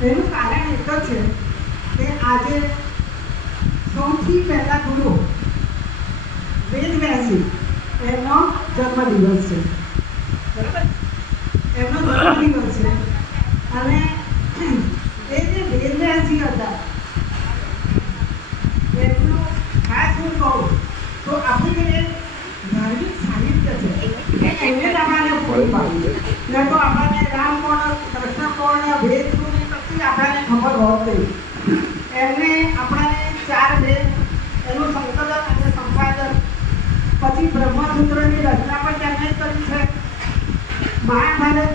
એનું કારણ એક જ છે કે આજે સૌથી પહેલા ગુરુ વેદવ્યાસજી એમનો જન્મદિવસ છે, બરાબર? એમનો જન્મદિવસ છે અને એ જે વેદવ્યાસજી હતા એમનું ખાસ હું કહું તો આપણું જે ધાર્મિક સાહિત્ય છે એ એમને જ આપણને પૂરું પાડ્યું. ન તો આપણને રામ કોણ, કૃષ્ણ કોણ, વેદ શું એ કશું આપણને ખબર હોત નહીં. એમને આપણને 4 વેદ એનું સંકલન અને સંપાદન, પછી બ્રહ્મસૂત્રની રચના પણ તેમણે જ કરી છે. મહાભારત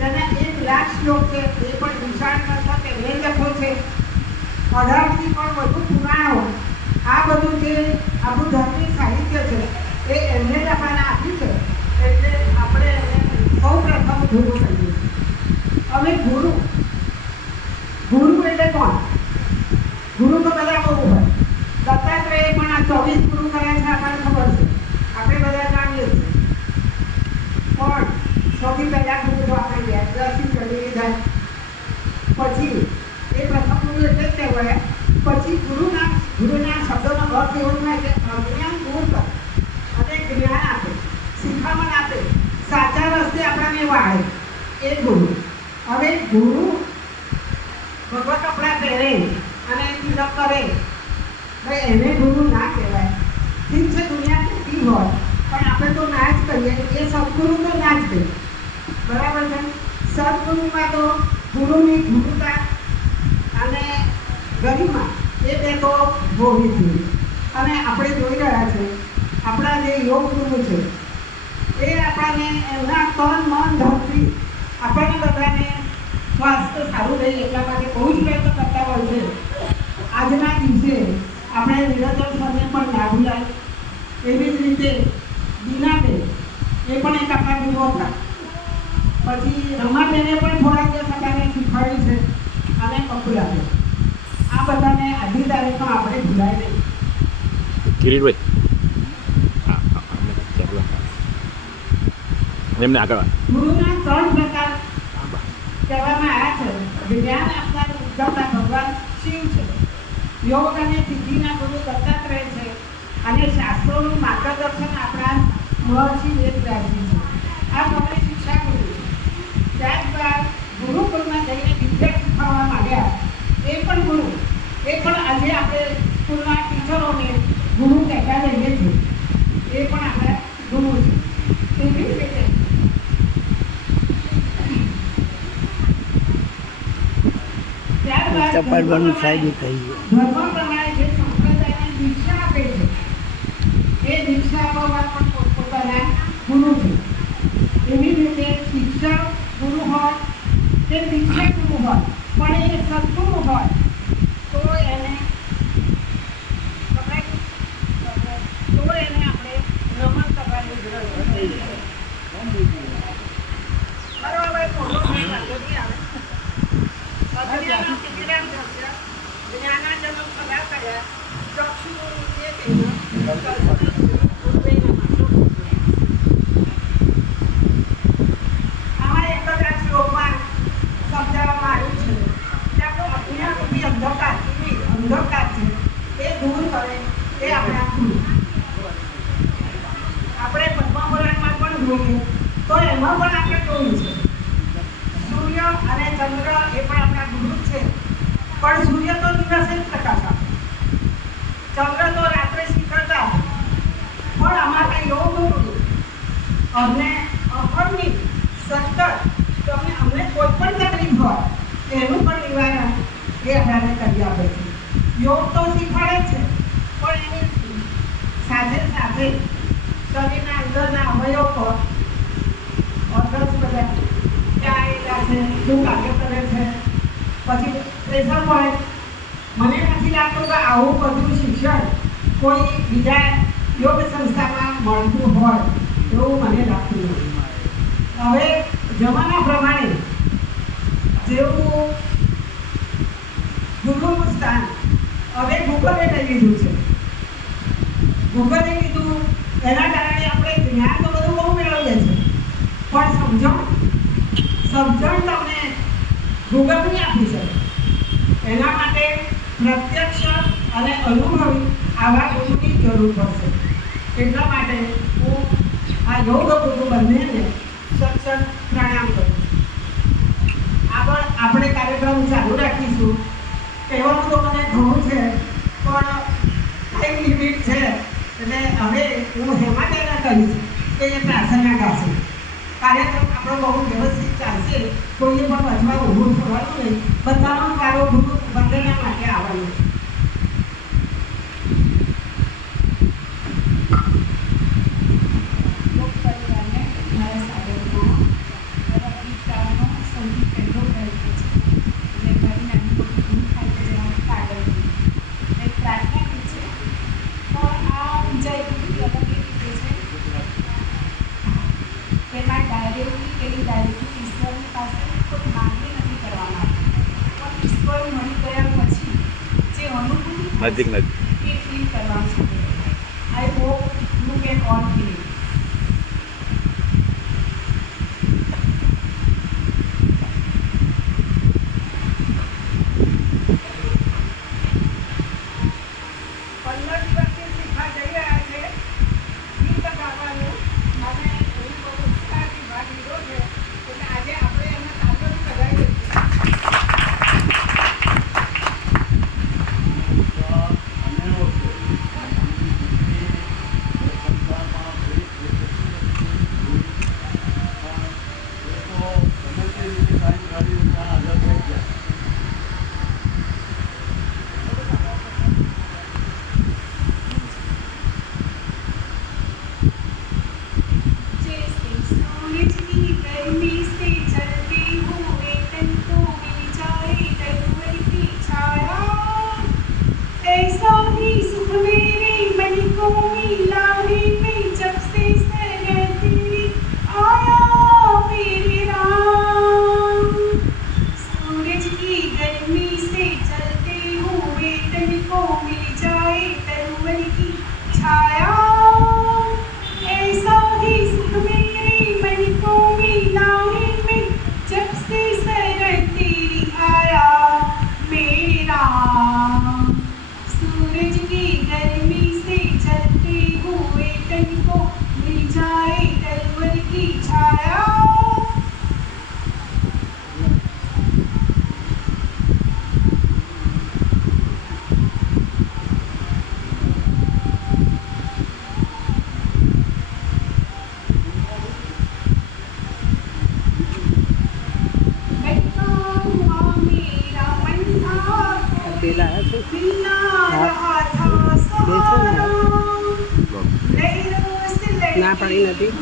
જેને 1 લાખ શ્લોક છે એ પણ વિશાળ ગ્રંથ તેમણે લખ્યો છે. 18થી પણ વધુ પુરાણો, આ બધું જે આપણું ધાર્મિક સાહિત્ય છે એ એમને જ આપણને આપ્યું છે. એટલે આપણે એને સૌ પ્રથમ ગુરુ કહીએ છીએ. હવે ગુરુ એટલે કોણ? ગુરુ તો બધા બહુ હોય. દત્તાત્રેય પણ આ 24 ગુરુ કર્યા છે આપણને ખબર છે, આપણે બધા જાણીએ છીએ. પણ સૌથી પહેલા ગુરુ તો આપણે વ્યાસજી ચડી લીધા. પછી એ પ્રથમ ગુરુ એટલે જ કહેવાય. પછી ગુરુના શબ્દનો અર્થ એવો થાય કે અજ્ઞાન દૂર કરે અને જ્ઞાન આપે, શિખામણ આપે, સાચા રસ્તે આપણને વાળે, એ ગુરુ. હવે ગુરુ ભગવા કપડાં પહેરે અને તિલક કરે, ભાઈ એને ગુરુ ના કહેવાય. ઠીક છે, દુનિયા કેવી હોય પણ આપણે તો ના જ કહીએ. એ સદગુરુ તો ના જ કહીએ, બરાબર છે? સદગુરુમાં તો ગુરુની ગુરુતા અને ગરિમા એ બે તો હોવી જોઈએ. અને આપણે જોઈ રહ્યા છે આપણા જે યોગ ગુરુ છે એ આપણને એમના તન મન ધનથી આપણને બધાને સ્વાસ્થ્ય સારું રહે એટલા માટે બહુ જ પ્રયત્ન કરતા હોય છે. આજના દિવસે આપણે નિરંજન સરને પણ ના ભૂલાય. એવી જ રીતે બીનાબેન એ પણ એક આપણા ગુરુ હતા. પછી રમાબેને પણ થોડા દિવસ આપણને શીખવાડ્યું છે અને કપૂરાબેન. આ બધાને આજની તારીખમાં આપણે ભૂલાય નહીં. એમને આગળ ગુરુના 3 પ્રકાર કહેવામાં આવ્યા છે. જ્ઞાન આપનાર ઉદ્ધવના ભગવાન શિવ છે, યોગ અને સિદ્ધિના ગુરુ દત્તાત્રેય છે, અને શાસ્ત્રોનું માર્ગદર્શન આપણા મહર્ષિ વેદવ્યાસજી છે. આ 3 શિક્ષા ગુરુ. ત્યારબાદ ગુરુકુળમાં જઈને વિદ્યા શીખવવા માંડ્યા એ પણ ગુરુ. એ પણ આજે આપણે સ્કૂલના ટીચરોને ગુરુ કહેતા રહીએ છીએ. એ પણ આપણા ગુરુ છે. એવી જ રીતે ત્યારબાદ ધર્મ પ્રમાણે જે સંપ્રદાયને દીક્ષા આપે છે એ દીક્ષા આપવામાં પણ પોતપોતાના ગુરુ છે. એવી રીતે શિક્ષક ગુરુ હોય કે દીક્ષા ગુરુ હોય, પણ એ સદગુરુ હોય તો એને આપણે નમન કરવાની જરૂર છે. બરાબર, થોડો નહીં આવે. જ્ઞાનાજનો સદા કર્યા ચક્ષુ આમાં એક જ આ શ્લોકમાં સમજાવવામાં આવ્યું છે કે આપણો અજ્ઞાનરૂપી અંધકાર છે એ દૂર કરે એ આપણા ગુરુ. આપણે પદ્મપુરાણમાં પણ જોઈએ તો એમાં પણ આપણે જોયું છે સૂર્ય અને ચંદ્ર એ પણ આપણા ગુરુ છે. પણ સૂર્ય તો દિવસે જ પ્રકાશ આપે, ચંદ્ર તો રાત્રે શીખરતા. પણ અમારા યોગ ગુરુ અમને અપરિમિત સતત અમને કોઈ પણ તકલીફ હોય એનું પણ નિવારણ એ આપણને કરી આપે છે. યોગ તો શીખવાડે છે પણ એની સાથે સાથે શરીરના અંદરના અવયવ પર ઓર્ગન્સ બધા ચાલેલા છે, શું કાર્ય કરે છે. પછી પ્રેશર પડે. મને નથી લાગતું કે આવું બધું શિક્ષણ કોઈ બીજા યોગ સંસ્થામાં મળતું હોય એવું મને લાગતું નથી. હવે જમાના પ્રમાણે જેવું ગુરુનું સ્થાન હવે ગૂગલે લઈ લીધું છે. ગૂગલે લીધું એના કારણે આપણે જ્ઞાન તો બધું બહુ મેળવીએ છીએ પણ સમજણ તમને ગૂગલ નહીં આપી શકે. એના માટે પ્રત્યક્ષ અને અનુભવી આવા ગુરુની જરૂર પડશે. એટલા માટે હું આ યોગ ગુરુ બંનેને સત્સંગ પ્રણામ કરું. આગળ આપણે કાર્યક્રમ ચાલુ રાખીશું. કહેવાનું તો મને ઘણું છે, પણ ટાઈમ લિમિટ છે, એટલે હવે હું હેમાબેનને કહીશ કે એ પ્રાર્થના ગાશે. કાર્યક્રમ આપણો બહુ વ્યવસ્થિત ચાલશે. કોઈએ પણ વચમાં ઊભું થવાનું નહીં. બધાનો કારો ગુરુ વંદના માટે આવવાનું. નજીક નજીક ફીલ કરવાનું છે. I hope you can all feel. ના પાડી નથી.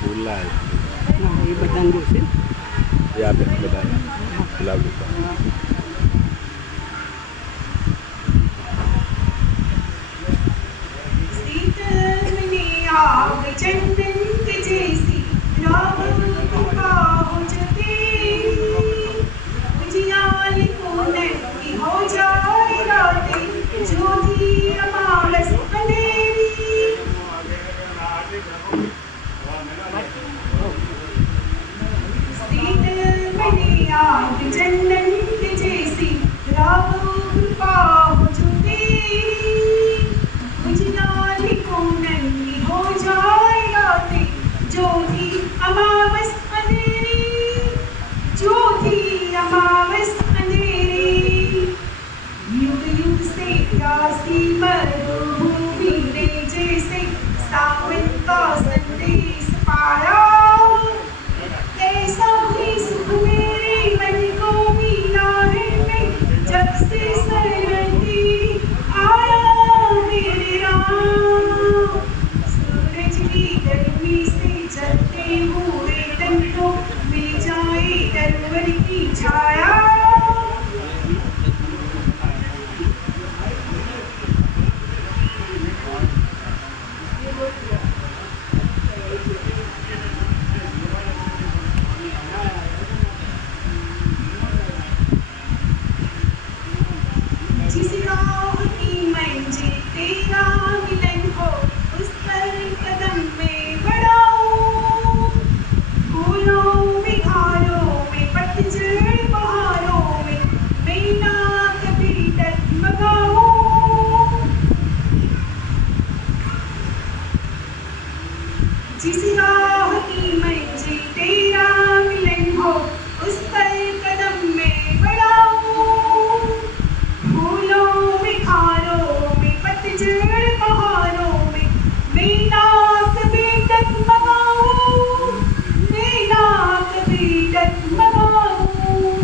ફૂલ એ બધાને જોશે. એ આપે બધાને ગુલાબ ज्योति अमावस अंधेरी छाया जिस राह की मंजिल तेरा मिलन हो उस पर कदम में बढ़ाऊं फूलों में घारों में पतझड़ बहारों में मैं ना कभी डगमगाऊं जिस राह की मंजिल तेरा मिलन हो उस पर कदम में बढ़ाऊं फूलों में खारों में पतझड़ बहारों में मैं ना कभी डगमगाऊं मैं ना कभी डगमगाऊं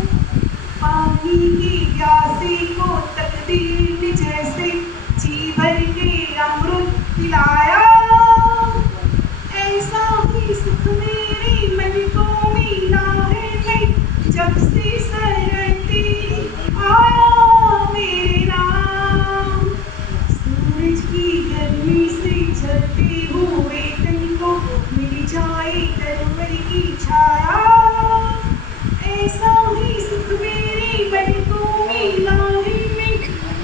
पानी की प्यासी को तकदीर ने जैसे जी भर के अमृत पिलाया ऐसा ही सुख मेरे मन को मिला है मैं जब से शरण तेरी आया मेरे राम सूरज की गर्मी से जलते हुए तन को मिल जाए तरवर की छाया ऐसा ही सुख मेरे मन को मिला है मैं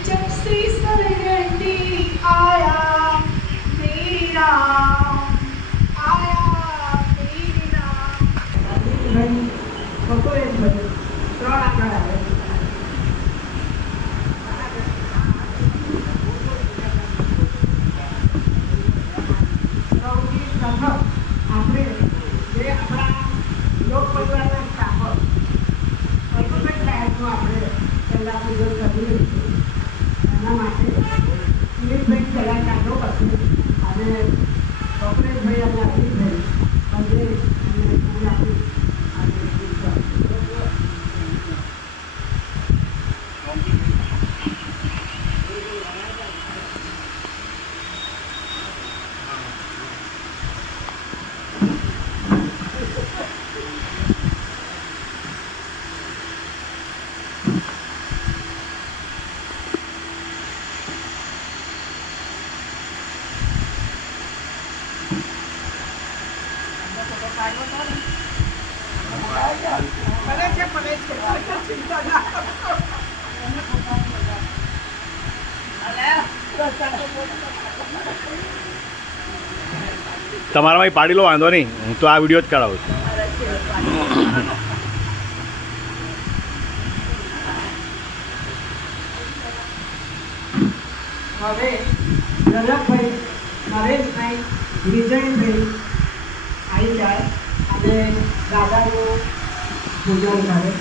जब से शरण तेरी आया मेरे राम आया मेरे राम ફોટો એક બધું 3 આંકડા આવે સૌથી પ્રથમ આપણે જે આપણા લોક પરિવારના સ્ટાફો અલ્પેશ સાહેબનું આપણે પહેલાં પૂજન કર્યું એના માટે સુરેશભાઈ પહેલાં કાઢો પછી અને કપરેશભાઈ અને અજીતભાઈ બધે અને આપી તમારામાં પાડી લો વાંધો નહીં હું તો આ વિડીયો જ કરાવું છું હવે જનકભાઈ નરેશભાઈ વિજયભાઈ આવી જાય અને દાદાનું પૂજન કરે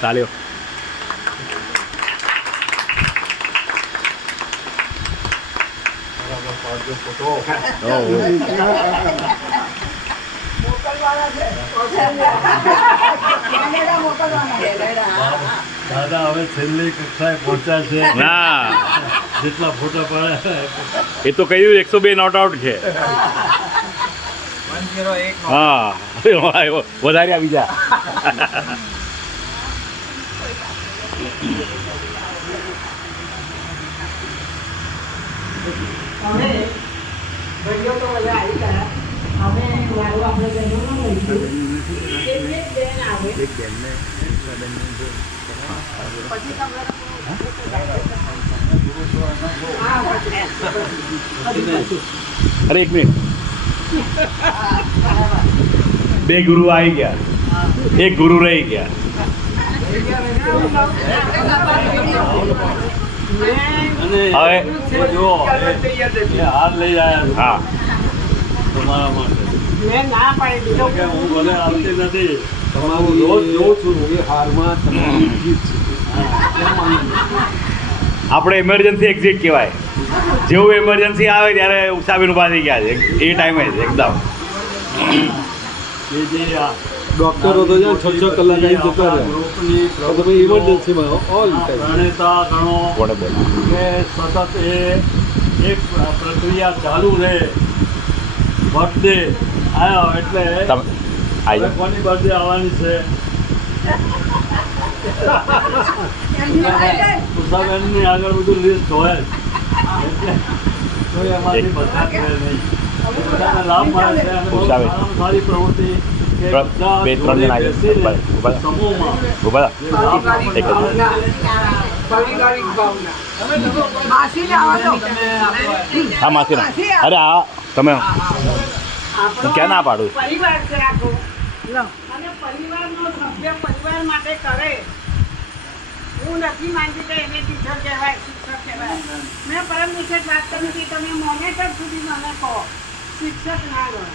તાળીઓ દાદા હવે છેલ્લી કક્ષાએ પહોંચ્યા છે ના જેટલા ફોટા પાડે એ તો કહ્યું 102 નોટ આઉટ છે હા વધારે આવી જા હવે ભાઈઓ તો બધા આવી ગયા હવે વાળું આપણે બહેનોમાં લઈશું એક બેન આવે પછી અરે એક મિનિટ બે ગુરુ આવી ગયા એક ગુરુ રહી ગયા અને જુઓ એ હાર લઈ આવ્યા હા તમારા માટે મેં ના પાડી દીધો કે હું ભલે આવતી નથી તમારી રોજ જોઉં છું એ હારમાં તમારી જીત છે. આપણે ઇમરજન્સી એક્ઝિટ કહેવાય. જેવું ઇમરજન્સી આવે ત્યારે ઉષાબેન ઊભા થઈ ગયા છે એ ટાઈમે જ એકદમ. એ જે આ ડૉક્ટરો તો જ્યાં 6-6 કલાક અહીં જતા રહ્યા ગ્રુપની તો તમે ઇમરજન્સીમાં ઓલ ટાઈમ પ્રણેતા ગણો કોણે બોલ કે સતત એક પ્રક્રિયા ચાલુ રહે. બર્થડે આવ્યો એટલે તમે આવી હવે કોની બર્થડે આવવાની છે? ઉષાબેનની આગળ બધું લિસ્ટ હોય જ. એટલે કોઈ એમાંથી બધા જ રહે નહીં. બધાને લાભ મળે છે અને બહુ ઉષાબેન. સારામાં સારી પ્રવૃત્તિ કે બધા બે ત્રણ જણ આવી બેસીને ગયા. ઉભા થા. સમૂહમાં ઊભા થા. જે લાભ એક જ આપણને હા માસી ના અરે આ તમે હું ક્યાં ના પાડું. પરિવાર છે આખો અને પરિવારનો સભ્ય પરિવાર માટે કરે. હું નથી માનતી કે એને ટીચર કહેવાય, શિક્ષક કહેવાય. મેં પરમ દિવસે વાત કરી હતી, તમે મોનેટર સુધી મને કહો, શિક્ષક ના ગણ.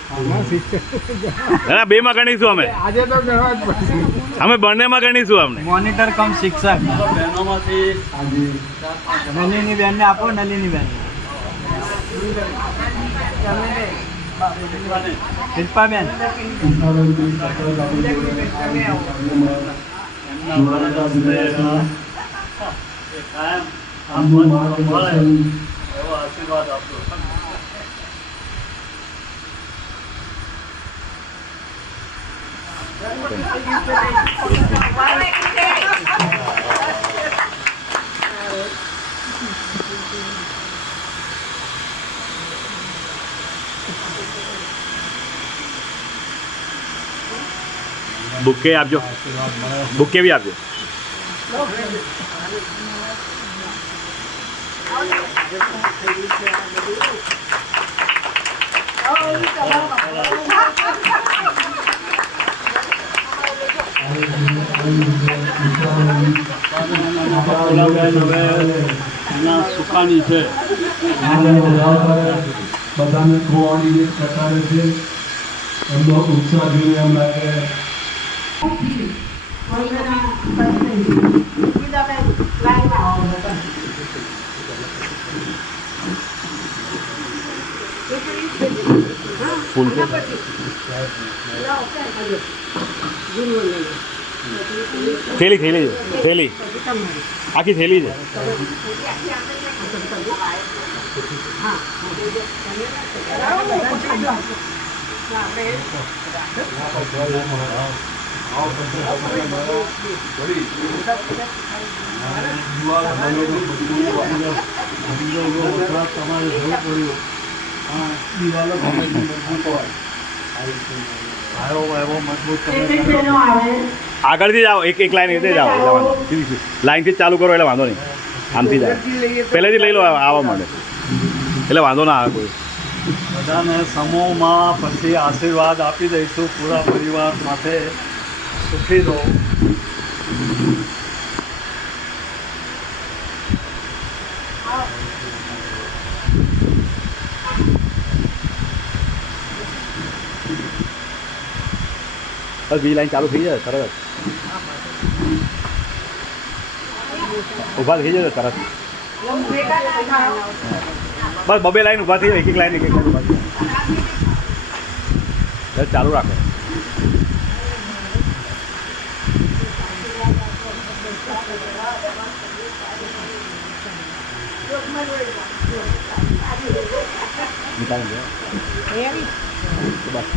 ના બેમાં ગણીશું અમે. અમે બંનેમાં ગણીશું અમને. મોનિટર કમ શિક્ષક. બહેનોમાંથી નલિની બેનને આપો, નલિની બેન. શિલ્પાબેન. એમના વર્ષને એ કાયમ આ પદ મળે એવો આશીર્વાદ આપજો. બુકે આપજો. બુકે બી આપજો. ઓલાબેન હવે એના સુકાની છે. બધાને કોઓર્ડિનેટ કરતા રહે છે. એમનો ઉત્સાહ જોઈને એમ લાગે ફૂલ છે. થેલી થેલી છે. થેલી આખી થેલી છે. તમારે જવું પડ્યું. દિવાલો મજબૂત હોય. એવો મજબૂત એક તમે બહેનો આવે. આગળથી જાઓ. એક એક લાઈન રીતે જાઓ. જવાનું સીધી લાઈનથી જ ચાલુ કરો એટલે વાંધો નહીં. આમથી જાઓ. પહેલેથી લઈ લો આવવા માટે એટલે વાંધો ના આવે કોઈ. બધાને સમૂહમાં પછી આશીર્વાદ આપી દઈશું. પૂરા પરિવાર સાથે સુખી રહો. બસ બીજી લાઈન ચાલુ થઈ જાય તરત. ઊભા થઈ જાય તરત. બસ બબે લાઈન ઊભા થઈ જાય. એક એક લાઈન ઊભા થઈ જાય. બસ ચાલુ રાખો. નિકાલ દો. બસ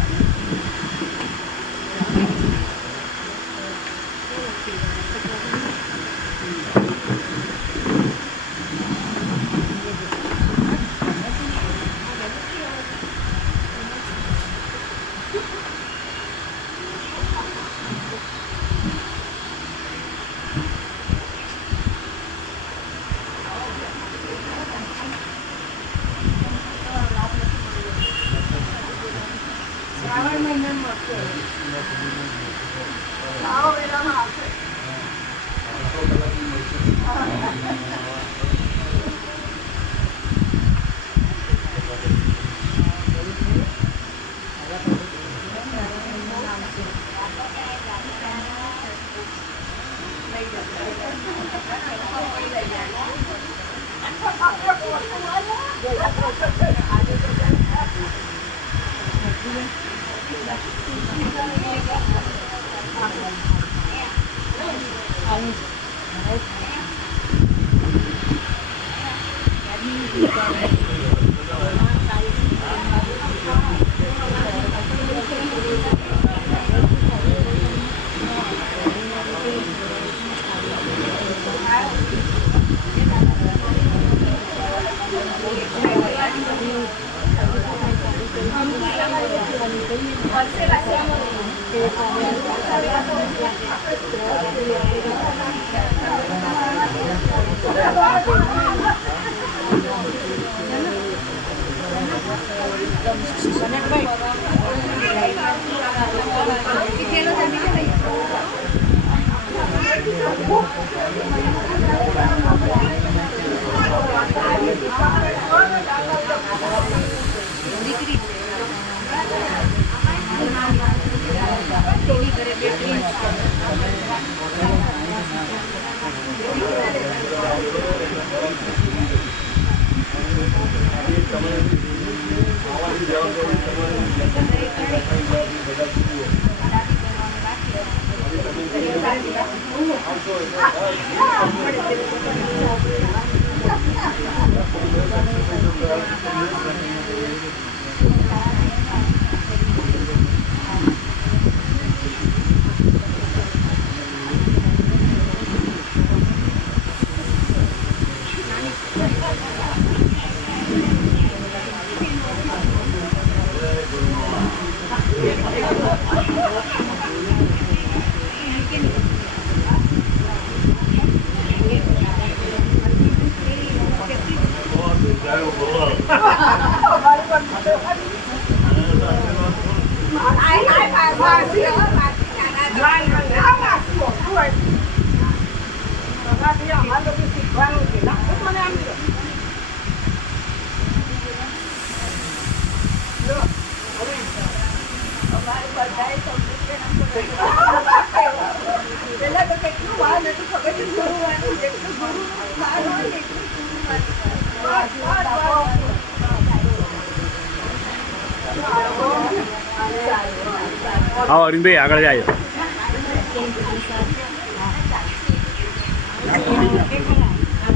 આવો અરવિંદભાઈ આગળ જાય.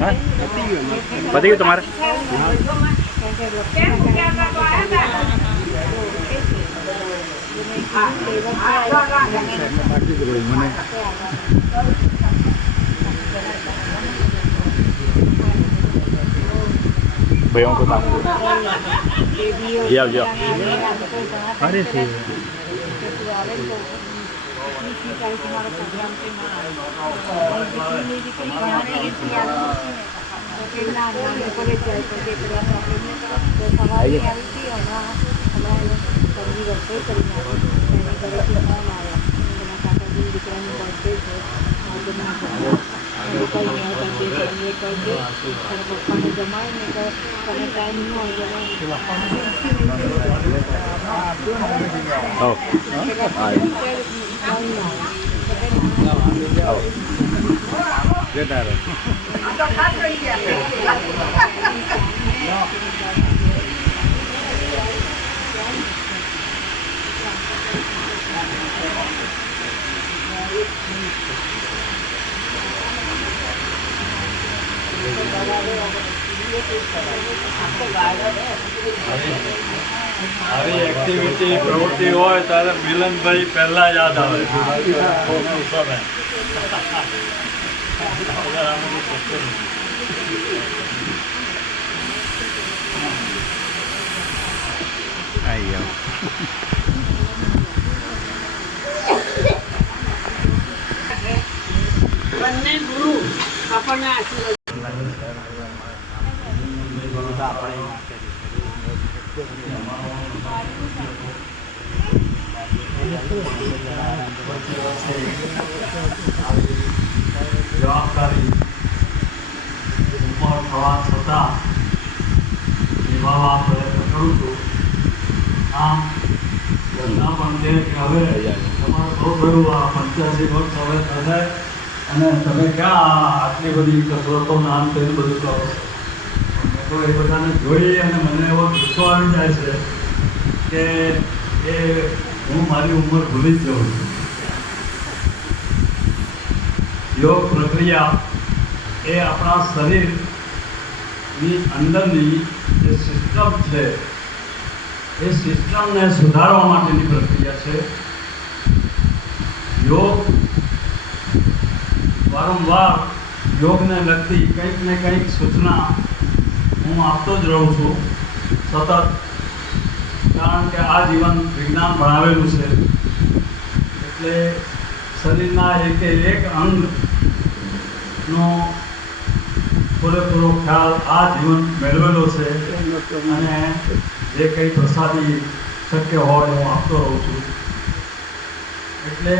હા પતી ગયું તમારે? ભાઈ હું તો પાકું આવજો. અરે છે આવી એક્ટિવિટી પ્રવૃત્તિ હોય ત્યારે મિલનભાઈ પહેલા યાદ આવે. બંને ગુરુ આપણને આશીર્વાદ જવાબદારી ઉંમર થવા છતાં નિભાવવા પ્રયત્ન કરું છું. આમ ઘરના પણ છે કે હવે તમારે બહુ ખરું આ 85 વર્ષ હવે થશે અને તમે ક્યાં આટલી બધી કસરતો નામ તેનું બધું કરો છો? મેં તો એ બધાને જોઈ અને મને એવો ગુસ્સો આવી જાય છે કે એ હું મારી ઉંમર ભૂલી જ જાઉં છું. યોગ પ્રક્રિયા એ આપણા શરીરની અંદરની જે સિસ્ટમ છે એ સિસ્ટમને સુધારવા માટેની પ્રક્રિયા છે. યોગ વારંવાર યોગને લગતી કંઈક ને કંઈક સૂચના હું આપતો જ રહું છું સતત, કારણ કે આ જીવન વિજ્ઞાન ભણાવેલું છે એટલે શરીરના એક અંગનો પૂરેપૂરો ખ્યાલ આ જીવન મેળવેલો છે અને જે કંઈ પ્રસાદી શક્ય હોય હું આપતો રહું છું. એટલે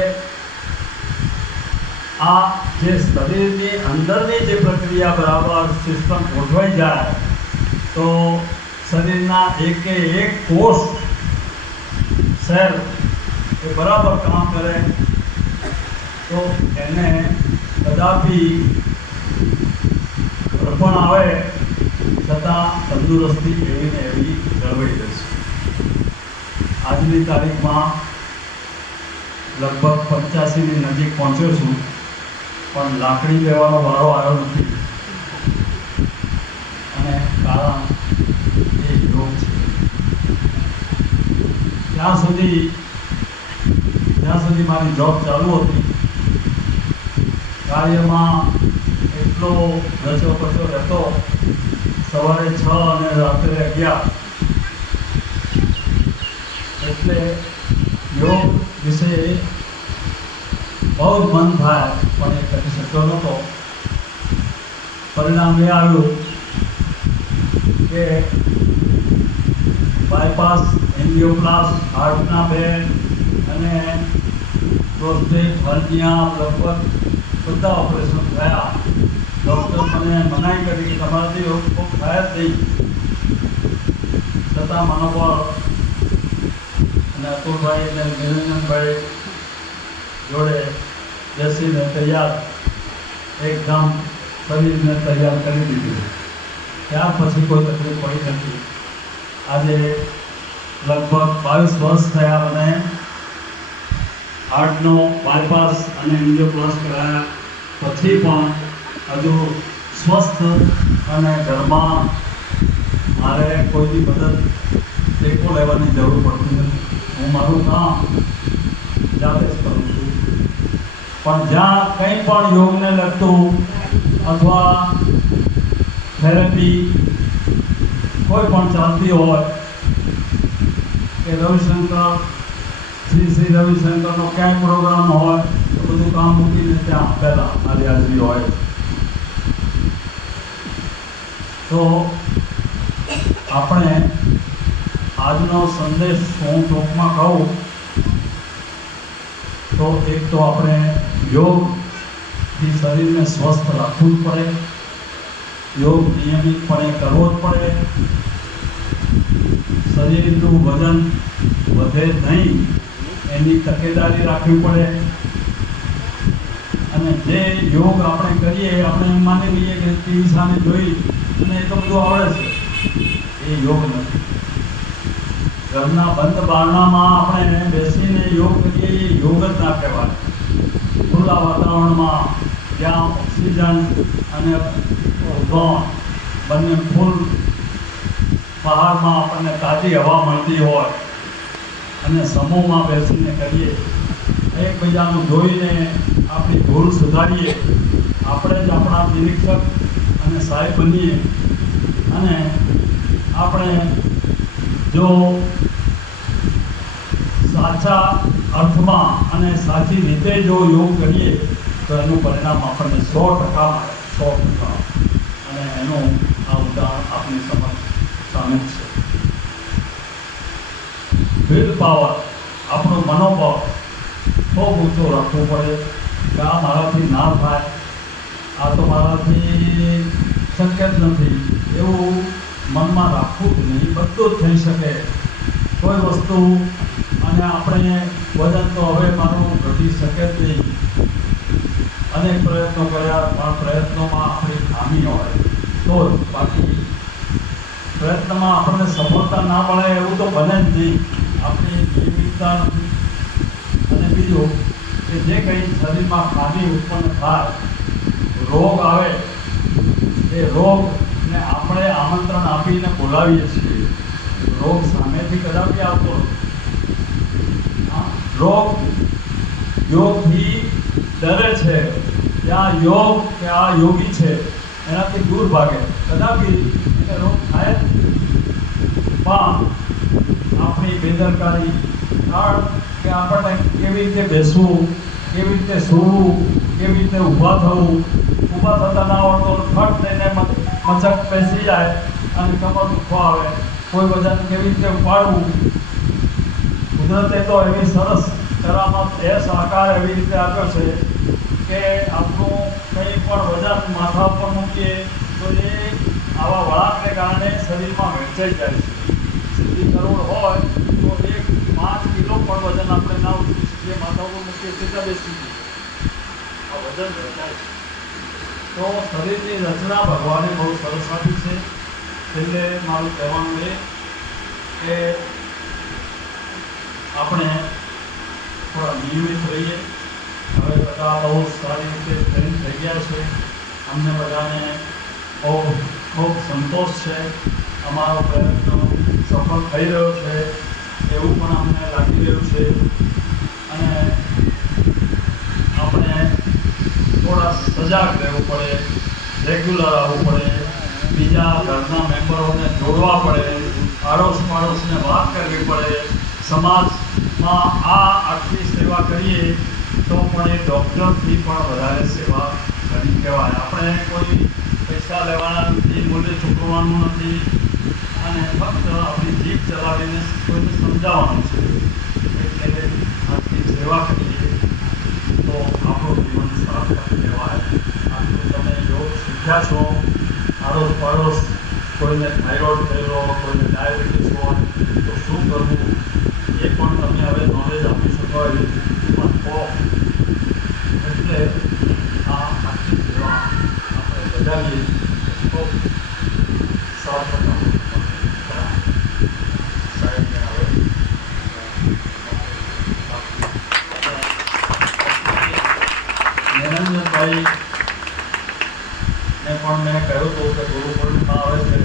આ જે શરીરની અંદરની જે પ્રક્રિયા બરાબર સિસ્ટમ ગોઠવાઈ જાય તો શરીરના એક કોષ સેલ એ બરાબર કામ કરે તો એને કદાપી પણ આવે છતાં તંદુરસ્તી એવી ને એવી જળવાઈ રહેશે. આજની તારીખમાં લગભગ 85ની નજીક પહોંચ્યો છું પણ લાકડી લેવાનો વારો આવ્યો નથી અને કારણ એ યોગ છે. જ્યાં સુધી મારી જોબ ચાલુ હતી કાર્યમાં એટલો રચો પચો રહેતો, સવારે 6 અને રાત્રે 11, એટલે યોગ વિશે બહુ જ મન થાય પણ એ કરી શક્યો નહોતો. પરિણામ એ આવ્યું કે બાયપાસ, એન્જિયોપ્લાસ્ટ, હાર્ટના બેન અને પ્રોસ્ટેટ, હર્નિયા લગભગ બધા ઓપરેશન થયા. ડૉક્ટર મને મનાઈ કરી કે તમારાથી યોગ ખૂબ થાય જ નહીં, છતાં મનોબળ અને અતુલભાઈ અને નિરંજનભાઈ જોડે બેસીને તૈયાર એકદમ શરીરને તૈયાર કરી દીધું. ત્યાર પછી કોઈ તકલીફ પડી નથી. આજે લગભગ 22 વર્ષ થયા મને હાર્ટનો બાયપાસ અને એન્જિયોપ્લાસ્ટ કરાયા પછી પણ હજુ સ્વસ્થ અને ઘરમાં મારે કોઈની મદદ ટેકો લેવાની જરૂર પડતી નથી. હું મારું કામ જાતે જ કરું છું. પણ જ્યાં કંઈ પણ યોગને લગતું અથવા થેરેપી કોઈ પણ ચાલતી હોય કે શ્રી રવિશંકરનો ક્યાંય પ્રોગ્રામ હોય તો બધું કામ મૂકીને ત્યાં પહેલાં મારી હાજરી હોય. તો આપણે આજનો સંદેશ હું ટૂંકમાં કહું તો એક તો આપણે યોગથી શરીરને સ્વસ્થ રાખવું જ પડે, યોગ નિયમિતપણે કરવો જ પડે, શરીરનું વજન વધે નહીં એની તકેદારી રાખવી પડે અને જે યોગ આપણે કરીએ આપણે એમ માની લઈએ કે ટીવી સામે જોઈ અને એ તો બધું આવડે છે, એ યોગ નથી. ઘરના બંધ બારણામાં આપણે બેસીને યોગ કરીએ એ યોગ જ ના કહેવાય. ખુલ્લા વાતાવરણમાં જ્યાં ઓક્સિજન અને ઓઝોન બંને ફૂલ પહાડમાં આપણને તાજી હવા મળતી હોય અને સમૂહમાં બેસીને કરીએ, એકબીજાનું જોઈને આપણી ભૂલ સુધારીએ, આપણે જ આપણા નિરીક્ષક અને સાહેબ બનીએ અને આપણે જો સાચા અર્થમાં અને સાચી રીતે જો યોગ કરીએ તો એનું પરિણામ આપણને 100% મળે, 100%. અને એનું આ ઉદાહરણ આપણી સમક્ષ સામે છે. વિલ પાવર, આપણું મનોબળ ખૂબ ઊંચું રાખવું પડે કે આ મારાથી ના થાય, આ તો મારાથી શક્ય જ નથી એવું મનમાં રાખવું જ નહીં. બધું જ થઈ શકે કોઈ વસ્તુ, અને આપણે વજન તો હવે મારું ઘટી શકે જ નહીં. અનેક પ્રયત્નો કર્યા, પણ પ્રયત્નોમાં આપણી ખામી હોય તો જ, બાકી પ્રયત્નમાં આપણને સફળતા ના મળે એવું તો બને જ નહીં. આપણી નિયમિતતા નથી. અને બીજું કે જે કંઈ શરીરમાં ખામી ઉત્પન્ન થાય, રોગ આવે, એ રોગને આપણે આમંત્રણ આપીને બોલાવીએ છીએ. રોગ સામેથી કદાપી આવતો નથી. રોગ યોગથી ડરે છે. ત્યાં યોગ કે આ યોગી છે એનાથી દૂર ભાગે, કદાપી એને રોગ થાય જ નહીં. પણ આપણી બેદરકારી, કારણ કે આપણને કેવી રીતે બેસવું, કેવી રીતે સૂવું, કેવી રીતે ઊભા થવું, ઊભા થતા ના આવડતો ફટ લઈને મચક બેસી જાય અને કમર દુખો આવે, કોઈ વજન કેવી રીતે ઉપાડવું. કુદરતે તો એવી સરસ કરામત, આકાર એવી રીતે આપ્યો છે કે આપણું કંઈ પણ વજન માથા ઉપર મૂકીએ તો એ આવા વળાંકને કારણે શરીરમાં વહેંચાઈ જાય છે. સીધી કરોડ હોય તો 5 કિલો પણ વજન આપણે ના ઉઠી શકીએ, માથા ઉપર મૂકીએ સીધા બેસી જઈએ. આ વજન વહેંચાય છે. તો શરીરની રચના ભગવાને બહુ સરસ આપી છે. એટલે મારું કહેવાનું એ કે આપણે થોડા નિયમિત રહીએ. હવે બધા બહુ સારી રીતે ટ્રેન થઈ ગયા છે. અમને બધાને ખૂબ સંતોષ છે. અમારો પ્રયત્ન સફળ થઈ રહ્યો છે એવું પણ અમને લાગી રહ્યું છે. અને આપણે થોડા સજાગ રહેવું પડે, રેગ્યુલર આવવું પડે, બીજા ઘરના મેમ્બરોને જોડવા પડે, આડોશ પાડોશને વાત કરવી પડે. સમાજમાં આટલી સેવા કરીએ તો પણ એ ડૉક્ટરથી પણ વધારે સેવા કરી કહેવાય. આપણે કોઈ પૈસા લેવાના નથી, મૂલ્ય ચૂકવવાનું નથી, અને ફક્ત આપણી જીભ ચલાવીને કોઈને સમજાવવાનું છે. એટલે આટલી સેવા કરીએ તો આપણું જીવન સાર્થક કહેવાય. આટલું તમે યોગ શીખ્યા છો. આડોશ પાડોશ કોઈને થાઇરોઇડ થયેલો, કોઈને ડાયાબિટીસ હોય તો શું કરવું એ પણ તમે હવે નોલેજ આપી શકો એવી પણ કહો. એટલે આ આખી સેવા આપણે બજાવીએ તો સાર્થક સાહેબને હવે નિરંજનભાઈ ને પણ મેં કહ્યું હતું કે ગુરુ પૂર્ણિમા આવે છે,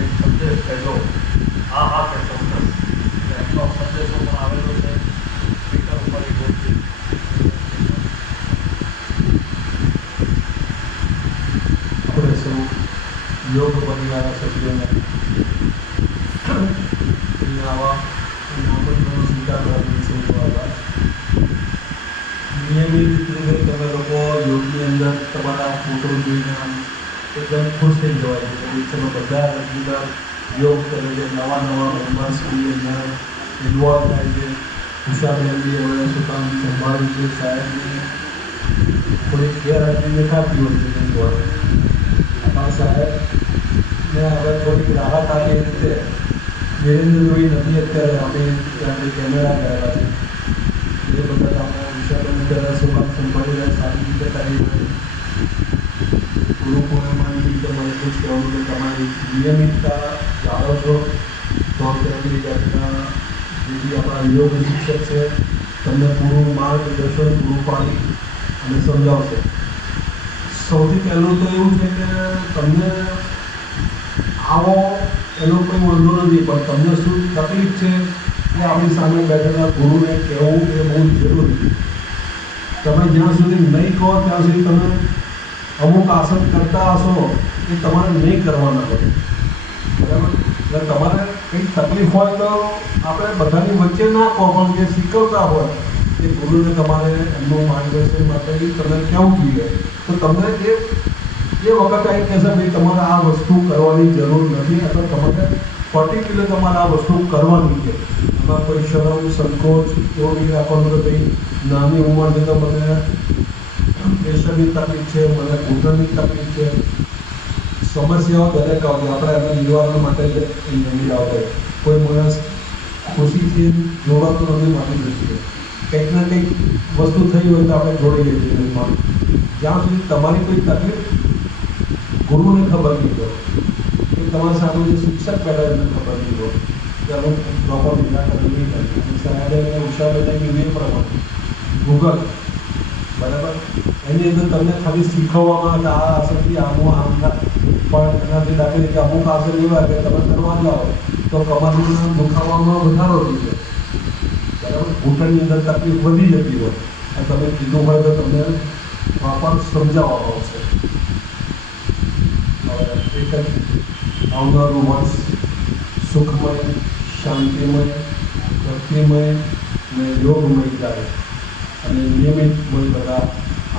એક સંદેશ કહેજો. હા કે ચોક્કસ. એમનો સંદેશો પણ આવેલો છે સ્પીકર ઉપર એક ગોઠવી. આપણે સૌ યોગ પરિવારના સભ્યોને આવા આમંત્રણનો સ્વીકાર કરવાની સેવા. નિયમિત રીતે તમે લોકો યોગની અંદર તમારા ફોટો જોઈને એકદમ ખુશ થઈ જવાય છે કે ચલો બધા રેગ્યુલર યોગ કરે છે, નવા મેમ્બર્સ ની અંદર ઇન્વોલ્વ થાય છે. ઉષાબેનની હવે સુકામ સંભાળ્યું છે, સાહેબની થોડીક ગેરહાજરી દેખાતી હોય છે કંઈક વાર. અમારા સાહેબને હવે થોડીક રાહત આવી એ રીતે નિરેન્દ્રભાઈ નથી અત્યારે આપણે કેમેરા કરેલા છે. એ બધા આપણે ઉષાબેન પહેલાં સુકામ સંભાળી રહ્યા, સારી રીતે કરી હોય. ગુરુ પૂર્ણિમાની રીતે મને એટલું જ કહેવાનું કે તમારી નિયમિતતા જાળવજો તો તેની જાતના જે બી આપણા યોગ શિક્ષક છે તમને પૂરું માર્ગદર્શન પૂરું પાડી અને સમજાવશે. સૌથી પહેલું તો એવું છે કે તમને આવો એનો કોઈ વાંધો નથી, પણ તમને શું તકલીફ છે એ આપણી સામે બેઠેલા ગુરુને કહેવું એ બહુ જરૂરી. તમે જ્યાં સુધી નહીં કહો ત્યાં સુધી તમે અમુક આસન કરતા હશો એ તમારે નહીં કરવાના હોય, બરાબર? એટલે તમારે કંઈક તકલીફ હોય તો આપણે બધાની વચ્ચે ના કહો, પણ જે શીખવતા હોય એ ગુરુને તમારે એમનું માર્ગદર્શન માટે તમે કહેવું જોઈએ. તો તમને એ વખતે અહીં કહેશે ભાઈ તમારે આ વસ્તુ કરવાની જરૂર નથી, અથવા તમારે પર્ટિક્યુલર તમારે આ વસ્તુ કરવાની છે. એમાં કોઈ શરમ સંકોચ એવો નહીં રાખવાનો કે ભાઈ નાની ઉંમરથી તો મને પ્રેશરની તકલીફ છે, મને ઘૂંટણની તકલીફ છે. સમસ્યાઓ દરેક આવતી, આપણે એમને નિવારણ માટે જ નહીં આવતા. કોઈ માણસ ખુશીથી જોડાતું નથી મારી દ્રષ્ટિએ. કંઈક ને કંઈક વસ્તુ થઈ હોય તો આપણે જોડી લઈએ જીવનમાં. જ્યાં સુધી તમારી કોઈ તકલીફ ગુરુને ખબર નહીં હોય કે તમારી સામે જે શિક્ષક બેઠા એમને ખબર નહીં હોય કે અમુક પ્રોપર નિરાકરણ નહીં કરી અને સાહેબ અને ઉષા બેટા કીધું એ પ્રમાણે ગૂગલ બરાબર એની અંદર તમને ખાલી શીખવવામાં કે આ આસનથી આમ આમ ના પણ એનાથી દાખલા તરીકે અમુક આસન એવા કે તમે કરવા જાઓ તો કમરના દુખાવામાં વધારો થઈ જાય બરાબર ઘૂંટણની અંદર તકલીફ વધી જતી હોય અને તમે કીધું હોય તો તમને પ્રોપર સમજાવવામાં આવશે. હવે એક જ આવનારું વર્ષ સુખમય શાંતિમય ભક્તિમય અને યોગમય જાય અને નિયમિતમય બધા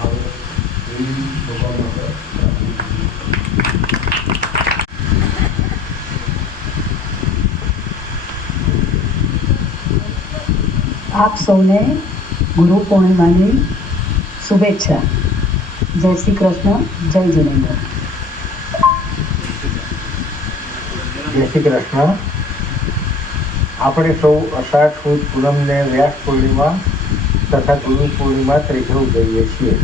આવે એવી ભગવાન માટે આપ સૌને ગુરુ પૂર્ણિમાની શુભેચ્છા. જય શ્રી કૃષ્ણ, જય જિનેન્દ્ર. જય શ્રી કૃષ્ણ. આપણે સૌ અષાઢ સુદ પૂનમને વ્યાસ પૂર્ણિમા તથા ગુરુ પૂર્ણિમા તરીકે ઉજવીએ છીએ.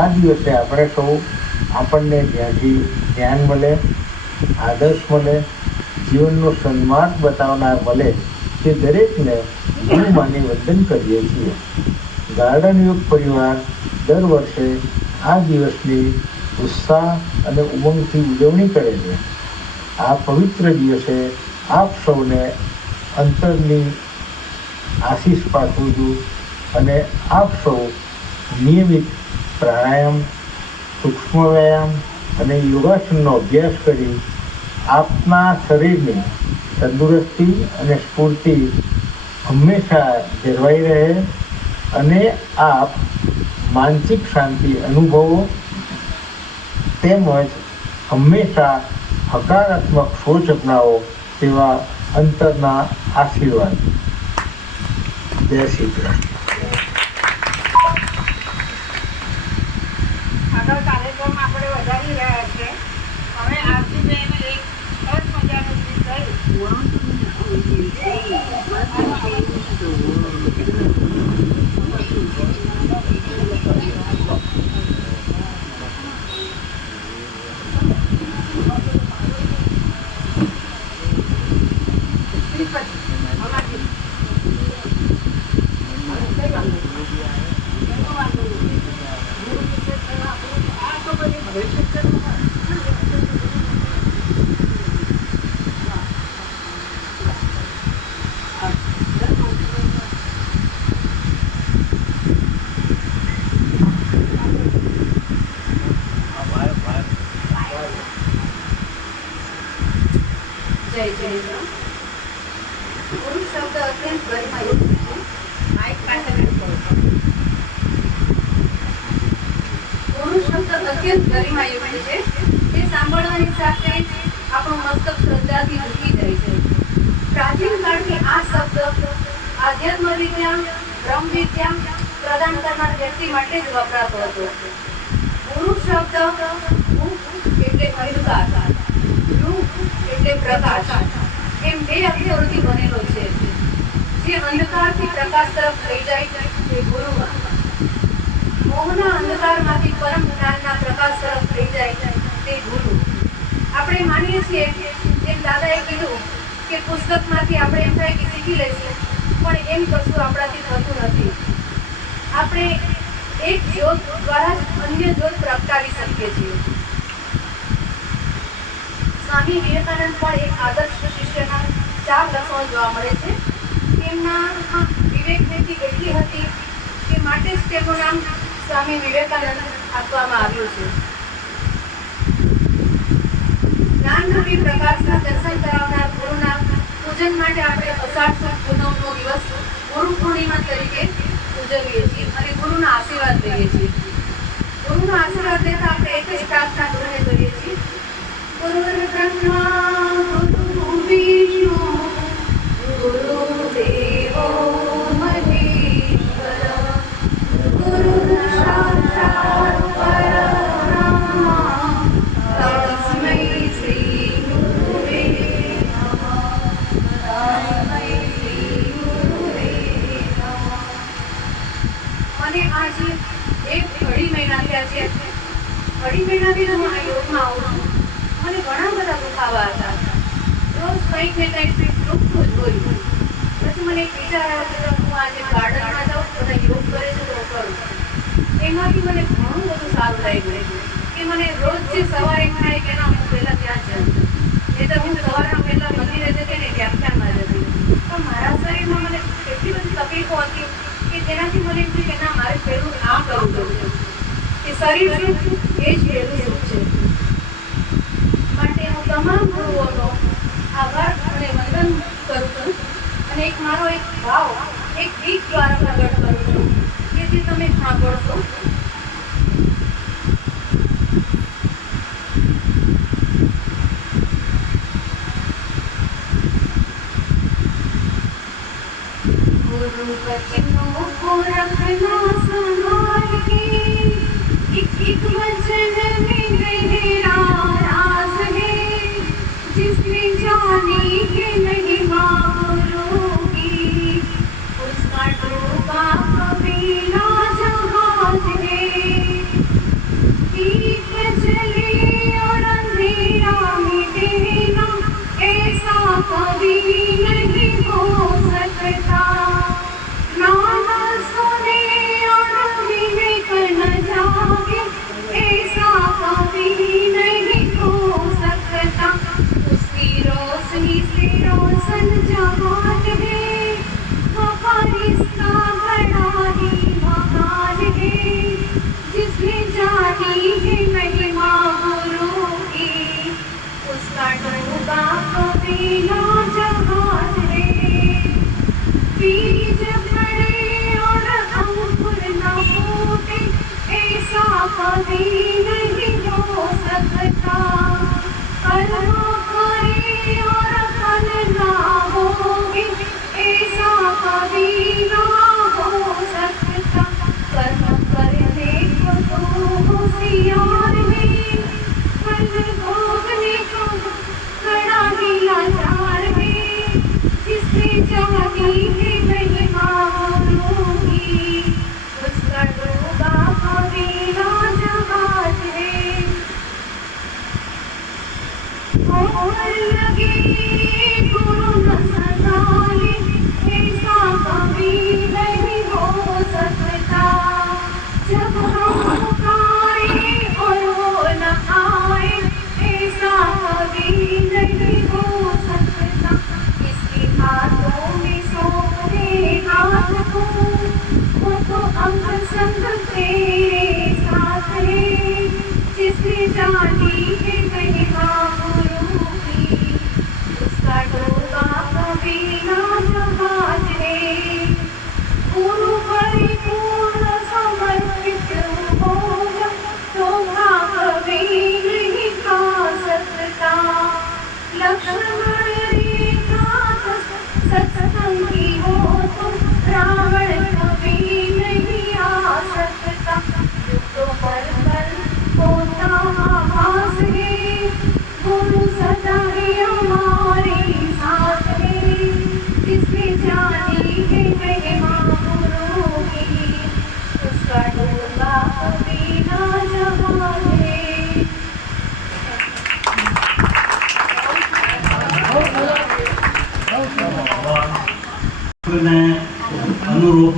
આ દિવસે આપણે સૌ આપણને જ્યાંથી જ્ઞાન મળે, આદર્શ મળે, જીવનનો સન્માર્ગ બતાવનાર મળે તે દરેકને ગુરુ માની વંદન કરીએ છીએ. ગાર્ડન યુગ પરિવાર દર વર્ષે આ દિવસની ઉત્સાહ અને ઉમંગથી ઉજવણી કરે છે. આ પવિત્ર દિવસે આપ સૌને અંતરની આશીષ પાઠવું છું અને આપ સૌ નિયમિત પ્રાણાયામ, સૂક્ષ્મ વ્યાયામ અને યોગાસનનો અભ્યાસ કરી આપના શરીરની તંદુરસ્તી અને સ્ફૂર્તિ હંમેશા જળવાઈ રહે અને આપ માનસિક શાંતિ અનુભવો તેમજ હંમેશા હકારાત્મક સોચ અપનાવો તેવા અંતરના આશીર્વાદ. જય શ્રી કૃષ્ણ. આગળ કાર્યક્રમ આપણે વધારી રહ્યા છે. હવે આરતીબેન એક સરસ મજાનું ગીત ગાયું. જય જય રામ. ગુરુ શબ્દ અત્યંત ગરિમાયુક્ત છે. માઇક પાસે ગુરુ શબ્દ અત્યંત ગરિમાયુક્ત છે. તે સાંભળવાની સાથે આપણું મસ્તક શ્રદ્ધાથી ઝૂકી જાય છે. પ્રાચીન કાળથી આ શબ્દ આધ્યાત્મ વિદ્યા, બ્રહ્મ વિદ્યા પ્રદાન કરનાર વ્યક્તિ માટે જ વપરાતો હતો. ગુરુ શબ્દ એટલે અંધકાર, એટલે પ્રકાશ એમ બે અક્ષરોથી બનેલો છે. જે અંધકારથી પ્રકાશ તરફ લઈ જાય તે ગુરુમાં, મોહના અંધકારમાંથી પરમ જ્ઞાનના પ્રકાશ તરફ લઈ જાય તે ગુરુ. આપણે માનીએ છીએ જેમ દાદાએ કીધું કે પુસ્તકમાંથી આપણે એમ થાય કે શીખી લઈશું, પણ એમ કશું આપણાથી થતું નથી. આપણે એક જ્યોત દ્વારા અન્ય જ્યોત પ્રગટાવી શકીએ છીએ. સ્વામી વિવેકાનંદ પણ એક આદર્શ શિષ્યના 4 લક્ષણો જોવા મળે છે. તેમનામાં વિવેક નીતિ એટલી હતી કે માટે જ તેમનું નામ સ્વામી વિવેકાનંદ આપવામાં આવ્યું છે. જ્ઞાનરૂપી પ્રકાશના દર્શન કરાવનાર ગુરુના પૂજન માટે આપણે અષાઢ સુદ પૂનમનો દિવસ ગુરુ પૂર્ણિમા તરીકે ઉજવીએ છીએ અને ગુરુના આશીર્વાદ લઈએ છીએ. ગુરુના આશીર્વાદ લેતા આપણે એક જ પ્રાર્થના ગુરુને કરીએ છીએ. गुरुर्ब्रह्मा गुरुर्विष्णु गुरुर्देवो महेश्वर गुरुर्साक्षात् परब्रह्म तस्मै श्री गुरुवे नमः. तस्मै श्री गुरुवे नमः. અને આજે એક અઢી મહિના થયા છે. અઢી મહિનાથી હું આ યોગમાં આવું છું. મને ઘણા બધા દુખાવા હતા. રોજ કંઈક ને કંઈક દુખતું જ હોય. પછી મને એક વિચાર આવ્યો કે હું આજે ગાર્ડનમાં જાઉં, બધા યોગ કરે છે તો કરું. એમાંથી મને ઘણું બધું સારું લાગ્યું કે મને રોજ જે સવારે એમ થાય કે ના હું પહેલાં ત્યાં જાઉં. નહીં તો હું સવારમાં પહેલાં મંદિરે જતી ને વ્યાખ્યાનમાં જતી. પણ મારા શરીરમાં મને એટલી બધી તકલીફો હતી કે જેનાથી મને એમ થયું કે ના મારે પહેલું આ કરવું જોઈએ. કે શરીર સુખ એ જ પહેલું સુખ છે. માટે હું તમામ ગુરુઓનો આભાર અને વંદન કરું છું. અને એક મારો એક ભાવ, એક ગીત દ્વારા પ્રગટ કરું છું કે જે તમે સાંભળશો. गुरु बचनों को रखना संभाल के, एक एक वचन में गहरा राज है, जिसने जानी के महिमा गुरु की, उसका डूबा कभी ना जहाज है. दीप जले और अंधेरा मिटेगा, ऐसा कभी नहीं हो सकता. नाम सुने और विवेक न जागे, ऐसा कभी नहीं हो सकता. उसकी रोशनी से रोशन जहान है, वो फरिश्ता बड़ा ही महान है, जिसने जानी है महिमा गुरु की, उसका डूबा कभी ना जहाज है. बीज पड़े और अंकुर न फूटे, ऐसा कभी नहीं हो सकता. कर्म करे और फल ना होगे, ऐसा कभी ना हो सकता. कर्म करने को तो होशियार है, फल भोगने को बड़ा ही लाचार है, जिसने जानी है महिमा गुरु की, उसका डूबा कभी ना जहाज है. और लगे गुरु न सताने, ऐसा कभी नहीं हो सकता. जब हम पुकारे और वो न आए, ऐसा कभी नहीं हो सकता. इसके हाथों में सौंप दे हाथ को, वो तो अंग संग तेरे साथ है, जिसने जानी है महिमा गुरु की, उसका डूबा कभी ना जहाज है. गुरु परिपूर्ण समर्पित हो जब, धोखा कभी नहीं खा सकता. लक्ष्मण रेखा सत्संगी हो तुम, रावण कभी नहीं आ सकता. युग पर पल होता आभास है, गुरु सदा ही हमारे साथ है, जिसने जानी है महिमा गुरु की, उसका डूबा कभी ना जहाज है. ને અનુરૂપ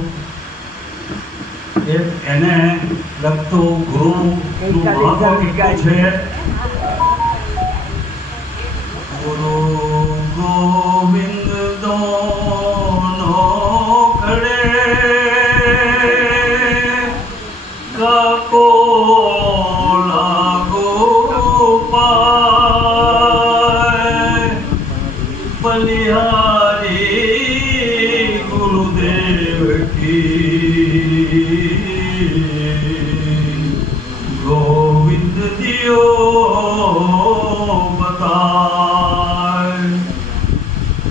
એક એને લગતું ગુરુનું મહત્વ કેટલું છે. ગુરુ ગોવિંદ દોનો ખડે, કાકો લાગો પાય, બલિહારી ગુરુદેવ કી, ગોવિંદ દિયો બતાય.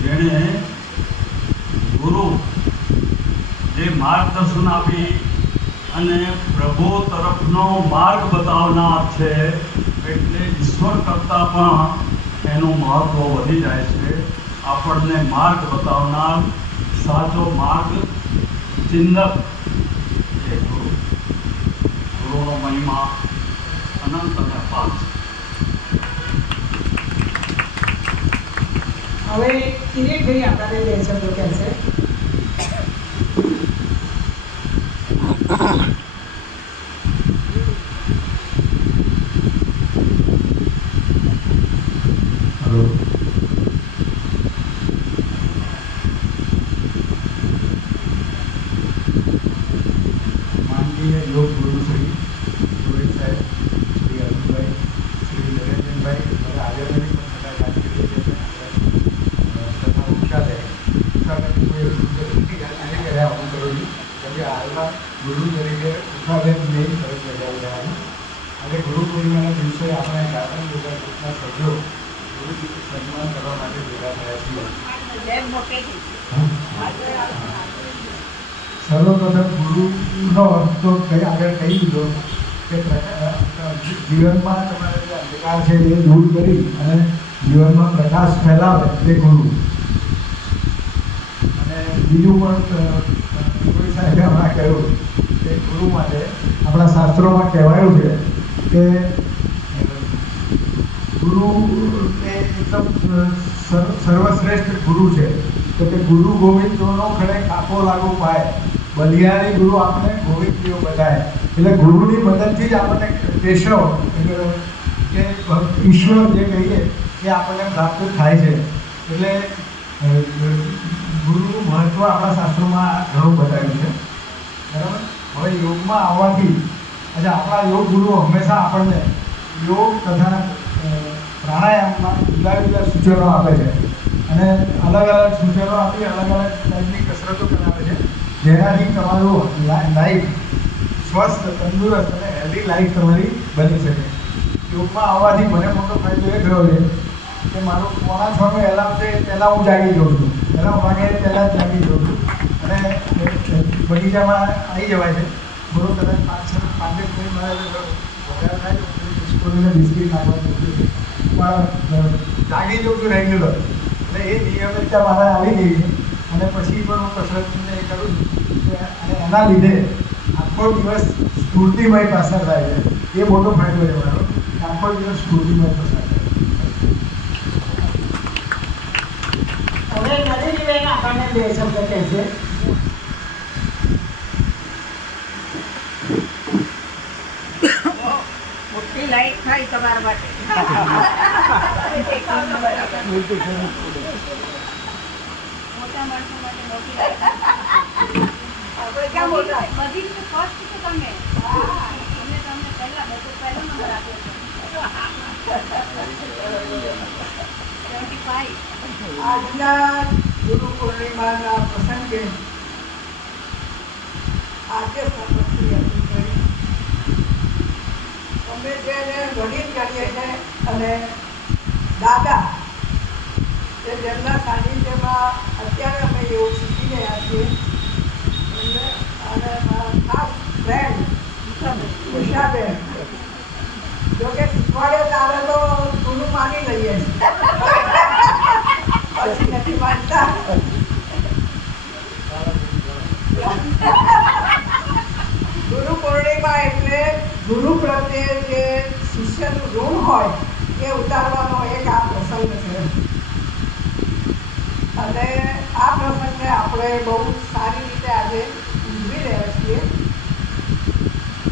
જેણે ગુરુ જે માર્ગદર્શન આપી અને પ્રભુ તરફનો માર્ગ બતાવનાર છે, એટલે ઈશ્વર કરતાં પણ એનું મહત્વ વધી જાય છે. આપણને માર્ગ બતાવનાર સાચો માર્ગ ચિંતક એ મહિમા અનંત અને અપાર છે. હવે કિરીટભાઈ આપણને બે શબ્દો કહેશે. હલો. માનનીય યોગ ગુરુ શ્રી સુરેશ સાહેબ, શ્રી અરુણભાઈ, શ્રી નિરંજનભાઈ, બધા હાજર નથી પણ છતાં રાજકીય રીતે તથા ઉષાબેન કોઈ આને કર્યા હું કરું છું કેમ કે હાલમાં ગુરુ તરીકે ઉષાબેન મેઇન ફરજ બજાવી રહ્યા છે. આજે ગુરુ પૂર્ણિમાના દિવસે આપણે ગાર્ડન યોગા ગ્રુપના સભ્યો ગુરુ સન્માન કરવા માટે ભેગા થયા છીએ. સર્વપ્રથમ ગુરુનો અર્થ તો આગળ કહી દીધો કે જીવનમાં તમારે જે અંધકાર છે એ દૂર કરી અને જીવનમાં પ્રકાશ ફેલાવે તે ગુરુ. અને બીજું પણ કોઈ સાહેબે હમણાં કહ્યું કે ગુરુ માટે આપણા શાસ્ત્રોમાં કહેવાયું છે કે ગુરુ એ એકદમ સર્વશ્રેષ્ઠ ગુરુ છે. તો કે ગુરુ ગોવિંદ દોનો ખડે કાપો લાગુ પાય, બલિયારી ગુરુ આપણે ગોવિંદ દેવ બધાય. એટલે ગુરુની મદદથી જ આપણને કેશવ એટલે કે ઈશ્વર જે કહીએ એ આપણને પ્રાપ્ત થાય છે. એટલે ગુરુનું મહત્ત્વ આપણા શાસ્ત્રોમાં ઘણું બતાવ્યું છે. બરાબર. હવે યોગમાં આવવાથી આપણા યોગ ગુરુ હંમેશા આપણને યોગ તથા પ્રાણાયામમાં જુદા જુદા સૂચનો આપે છે અને અલગ અલગ સૂચનો આપી અલગ અલગ ટાઈપની કસરતો કરાવે છે જેનાથી તમારું લાઈફ સ્વસ્થ, તંદુરસ્ત અને હેલ્ધી લાઈફ તમારી બની શકે. યોગમાં આવવાથી મને મોટો ફાયદો એ થયો છે કે મારું 5:45નું એલાર્મ છે પહેલાં હું જાગી જાઉં છું. એલાર્મ વાગે પહેલાં જ જાગી જાઉં છું અને બગીચામાં આવી જવાય છે. થોડો કદાચ 5-6 મિનિટ મારે વધારે થાય તો સ્કૂલને બિસ્કીટ નાખવાનું પણ જાગી જાઉં છું રેગ્યુલર. એટલે એ નિયમિતતા મારે આવી ગઈ છે અને પછી પણ હું કસરતને એ કરું છું અને એના લીધે આખો દિવસ સ્ફૂર્તિમય પસાર થાય છે. એ મોટો ફાયદો છે મારો. આખો દિવસ સ્ફૂર્તિમય પસાર થાય. હવે નલિનીબેન આપણને બે શબ્દ કહેશે. મોટી લાઈટ થાય તમારા માટે. મોટા માણસો માટે મોટી આપણે ક્યાં મોટા બધી રીતે ફર્સ્ટ તો તમે તમને પહેલા બધો પહેલો નંબર આપ્યો છે 75. આજના ગુરુ પૂર્ણિમાના પ્રસંગે આજે શ્રી અતુલભાઈ અમે જેને વડીલ કરીએ છીએ અને દાદા કે જેમના સાનિધ્યમાં અત્યારે અમે એવું શીખી રહ્યા છીએ અને મારા ખાસ ફ્રેન્ડ ઉષાબેન જોકે શીખવાડે ત્યારે તો ગુરુ માની લઈએ પછી નથી માનતા. ગુરુ પૂર્ણિમા એટલે ગુરુ પ્રત્યે જે શિષ્યનું ઋણ હોય એ ઉતારવાનો એક આ પ્રસંગ છે અને આ પ્રસંગને આપણે બહુ સારી રીતે આજે ઉજવી રહ્યા છીએ.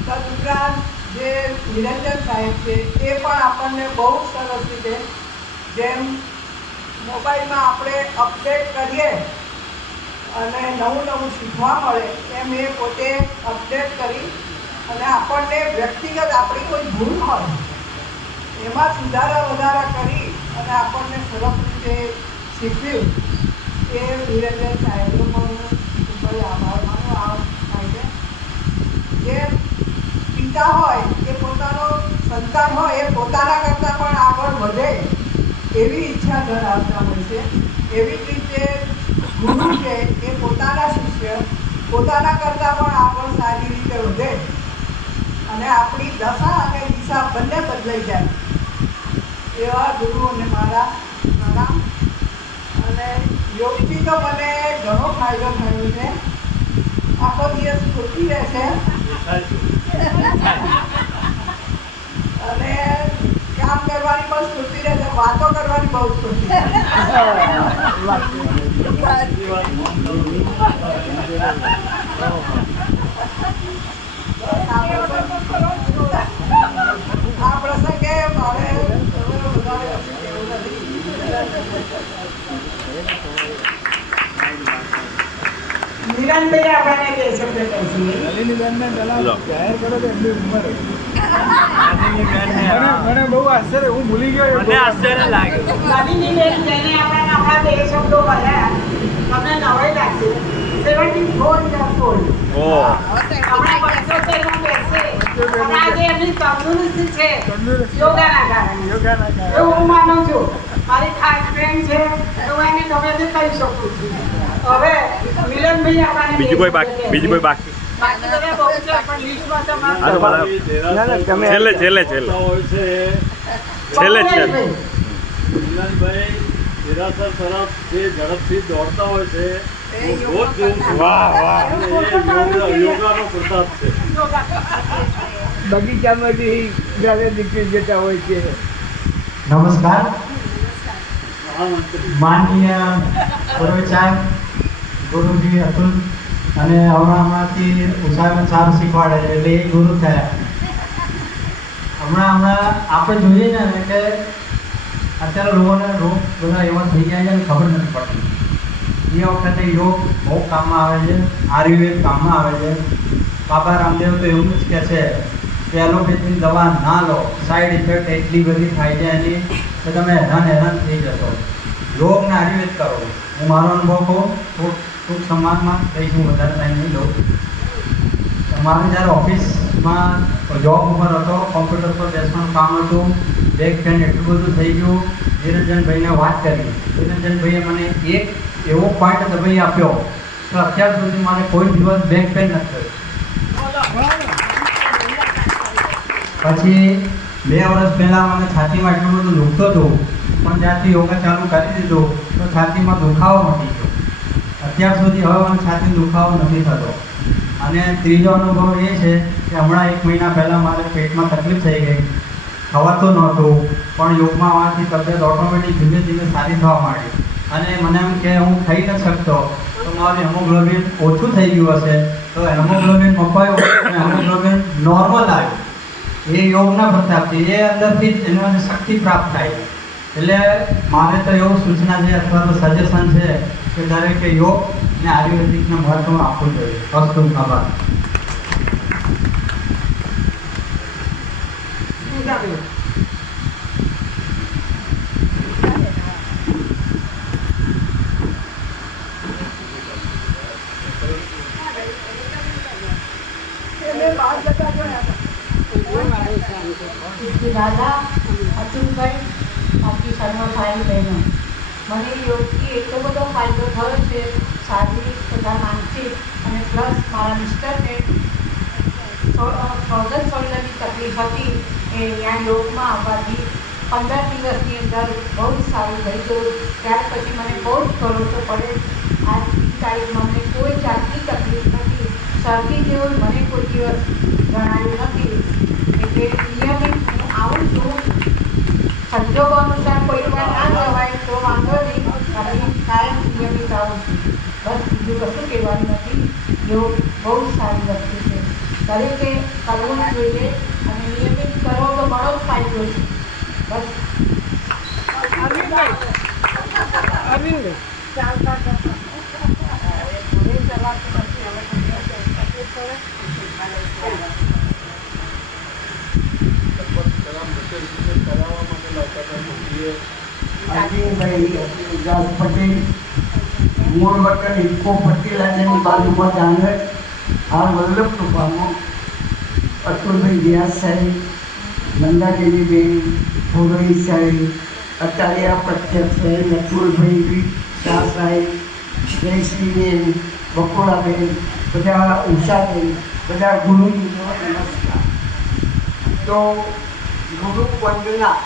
તદુપરાંત જે નિરંજન સાહેબ છે એ પણ આપણને બહુ સરસ રીતે જેમ મોબાઈલમાં આપણે અપડેટ કરીએ અને નવું નવું શીખવા મળે એમ એ પોતે અપડેટ કરી અને આપણને વ્યક્તિગત આપણી કોઈ ભૂલ હોય એમાં સુધારા વધારા કરી અને આપણને સરસ રીતે શીખવ્યું એ નિરંજન સાહેબનો પણ ખૂબ જ આભાર માનો થાય છે. જે પિતા હોય એ પોતાનો સંતાન હોય એ પોતાના કરતાં પણ આગળ વધે એવી ઈચ્છા ધરાવતા હોય છે. એવી જ રીતે ગુરુ છે એ પોતાના શિષ્ય પોતાના કરતાં પણ આગળ સારી રીતે વધે અને આપણી દશા અને દિશા બંને બદલાઈ જાય એવા ગુરુઓને મારા પ્રણામ. અને યોગથી તો મને ઘણો ફાયદો થયો છે. આખો દિવસ સ્ફૂર્તિ રહેશે પણ સ્ફૂર્તિ રહે છે, વાતો કરવાની બહુ સ્ફૂર્તિ આ પ્રસંગે મારે વધારે એવું નથી. નિરંતર આપણને બે શબ્દ કહીએ. લો. મને બહુ આશ્ચર્ય, હું ભૂલી ગયો. મને આશ્ચર્ય લાગ્યું. નલિની બેન જેને આપણે હમણાં બે શબ્દો બોલ્યા, તમને નવાઈ લાગશે. 74 years old. ઓહ હમણાં 75 માં બેસશે. હમણાં જે એમની તંદુરસ્તી છે, યોગાના કારણે. એવું હું માનું છું. મારી ખાસ ફ્રેન્ડ છે, તો હું એને ગમે તે કહી શકું છું. હવે મિલનભાઈ આપણને બીજું કોઈ બાકી? બીજું કોઈ બાકી? બાકી બધા બહુ છે, પણ લિસ્ટમાં તો માત્ર હા તો મારા છેલ્લે છેલ્લે છેલ્લે હોય છે છેલ્લે છેલ્લે મિલનભાઈ નિરાશા તરફ જે ઝડપથી દોડતા હોય છે એ હું રોજ જોઉં છું. વાહ વાહ અને એ યોગાનો પ્રતાપ છે. બગીચામાંથી નીકળી જતા હોય છે. નમસ્કાર. મહામંત્રી માનનીય પૂર્વચાર્ય ગુરુજી અતુલ અને હમણાંથી ઉત્સાહમાં સારું શીખવાડે છે એટલે એ ગુરુ થયા. હમણાં આપણે જોઈએ છે ને કે અત્યારે લોકોને રોગ બધા એવા થઈ ગયા છે ને ખબર નથી પડતી. એ વખતે યોગ બહુ કામમાં આવે છે, આયુર્વેદ કામમાં આવે છે. બાબા રામદેવ તો એવું જ કહે છે કે એલોપેથીની દવા ના લો, સાઈડ ઇફેક્ટ એટલી બધી થાય છે એની કે તમે હેરાન થઈ જશો. યોગ ને આયુર્વેદ કરો. હું મારો અનુભવ કહું ટૂંક સમાજમાં કહીશ, હું વધારે ટાઈમ નહીં લઉં. મારે જ્યારે ઓફિસમાં જોબ ઉપર હતો, કોમ્પ્યુટર પર બેસવાનું કામ હતું, બેક પેન એટલું બધું થઈ ગયું. નિરંજનભાઈને વાત કરી. નિરંજનભાઈએ મને એક એવો પોઈન્ટ દબાઈ આપ્યો કે અત્યાર સુધી મારે કોઈ દિવસ બેક પેન નથી થયું. પછી 2 વર્ષ પહેલાં મને છાતીમાં એટલું બધું દુખતું હતું, પણ જ્યારથી યોગા ચાલુ કરી દીધું તો છાતીમાં દુખાવો મટી ગયો. અત્યાર સુધી હવે મને છાતીનો દુખાવો નથી થતો. અને ત્રીજો અનુભવ એ છે કે હમણાં 1 મહિના પહેલાં મારે પેટમાં તકલીફ થઈ ગઈ, ખવાતું નહોતું, પણ યોગમાં આવવાથી તબિયત ઓટોમેટિક ધીમે ધીમે સારી થવા માંડી. અને મને એમ કે હું ખાઈ નથી શકતો તો મારું હેમોગ્લોબિન ઓછું થઈ ગયું હશે, તો હેમોગ્લોબિન મપાયું અને હેમોગ્લોબિન નોર્મલ આવ્યું. એ યોગના પ્રતાપથી, એ અંદરથી જ એને શક્તિ પ્રાપ્ત થાય. એટલે મારે તો એવું સૂચના છે અથવા તો સજેશન છે કે દરેકે યોગ અને આયુર્વેદિકને મહત્વ આપવું જોઈએ. અસ્તુ. આભાર. દાદા અતુલભાઈ, બાકી સર્વ ભાઈ બહેનો, મને યોગથી એટલો બધો ફાયદો થયો છે, શારીરિક તથા માનસિક, અને પ્લસ મારા મિસ્ટરને ફ્રોઝન શોલ્ડરની તકલીફ હતી એ અહીંયા યોગમાં આવવાથી 15 દિવસની અંદર બહુ જ સારું થઈ ગયું. ત્યાર પછી મને બહુ જ ભરોસો પડે. આજની તારીખમાં મને કોઈ જાતની તકલીફ નથી, શરદી જેવું મને કોઈ દિવસ જણાયું નથી. એટલે નિયમિત હું આવું છું. સંજોગો અનુસાર કોઈ વાર ના જવાય તો વાંધો નહીં, પણ કાયમ નિયમિત આવું છું. બસ બીજું કશું કહેવાનું નથી. યોગ બહુ જ સારી વસ્તુ છે, દરેકે કરવું જ જોઈએ અને નિયમિત કરવો તો બળો જ ફાયદો છે. બસ. અરવિંદ ચાલતા કરતા ઘોડે ચલાવતું નથી, હવે તકલીફ પડે. અરવિંદભાઈ ઉજાસ પટેલ, મૂળ વતન ઇફકો ફર્ટિલાઇઝરની બાજુમાં ડાંગર, હાલ વલ્લભ કૃપામાં. અતુલભાઈ વ્યાસ સાહેબ, નંદાદેવીબેન ભોરોઈ સાહેબ, અટારિયા પ્રત્યક્ષ સાહેબ, અતુલભાઈ શાહ સાહેબ, જયશ્રીબેન, બકોડાબેન, બધા ઉષાબેન, બધા ગુરુજીનો નમસ્કાર. તો ગુરુ વંદના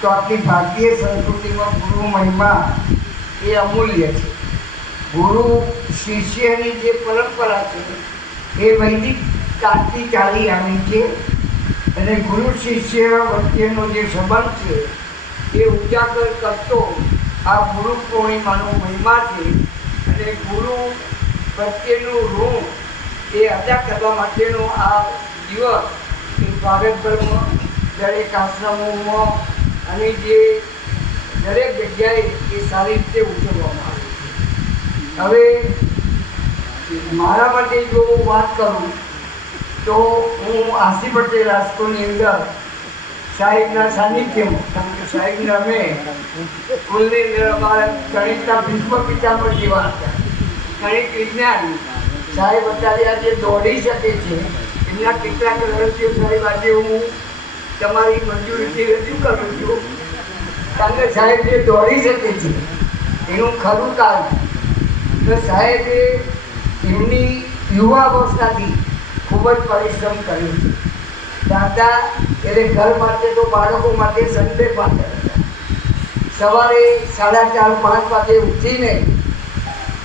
તો આપણી ભારતીય સંસ્કૃતિમાં ગુરુ મહિમા એ અમૂલ્ય છે. ગુરુ શિષ્યની જે પરંપરા છે એ વૈદિક કાળથી ચાલી આવી છે. અને ગુરુ શિષ્ય વચ્ચેનો જે સંબંધ છે એ ઉજાગર કરતો આ ગુરુ પૂર્ણિમાનો મહિમા છે. અને ગુરુ પ્રત્યેનું ઋણ એ અદા કરવા માટેનો આ દિવસ એ ભારતભરમાં દરેક આશ્રમોમાં અને જે દરેક જગ્યાએ એ સારી રીતે ઉજવવામાં આવે. હવે મારા માટે જો હું વાત કરું તો હું આસી પટેલ હાઈસ્કૂલની અંદર સાહેબના સાનિધ્યમાં, કારણ કે સાહેબને અમે સ્કૂલની અંદર અમારા ગણિતના ભીષ્મ પિતામહ જેવા હતા. ગણિત વિજ્ઞાન સાહેબ અત્યારે આજે દોડી શકે છે એમના કેટલાક રહસ્યો સાહેબ આજે હું તમારી મંજૂરીથી રજૂ કરું છું. કારણ કે સાહેબ જે દોડી શકે છે એનું ખરું કારણ તો સાહેબે એમની યુવા અવસ્થાથી ખૂબ જ પરિશ્રમ કર્યો છે. દાદા એટલે ઘર માટે તો બાળકો માટે સંડે માટે હતા. સવારે 4:30-5 વાગે ઉઠીને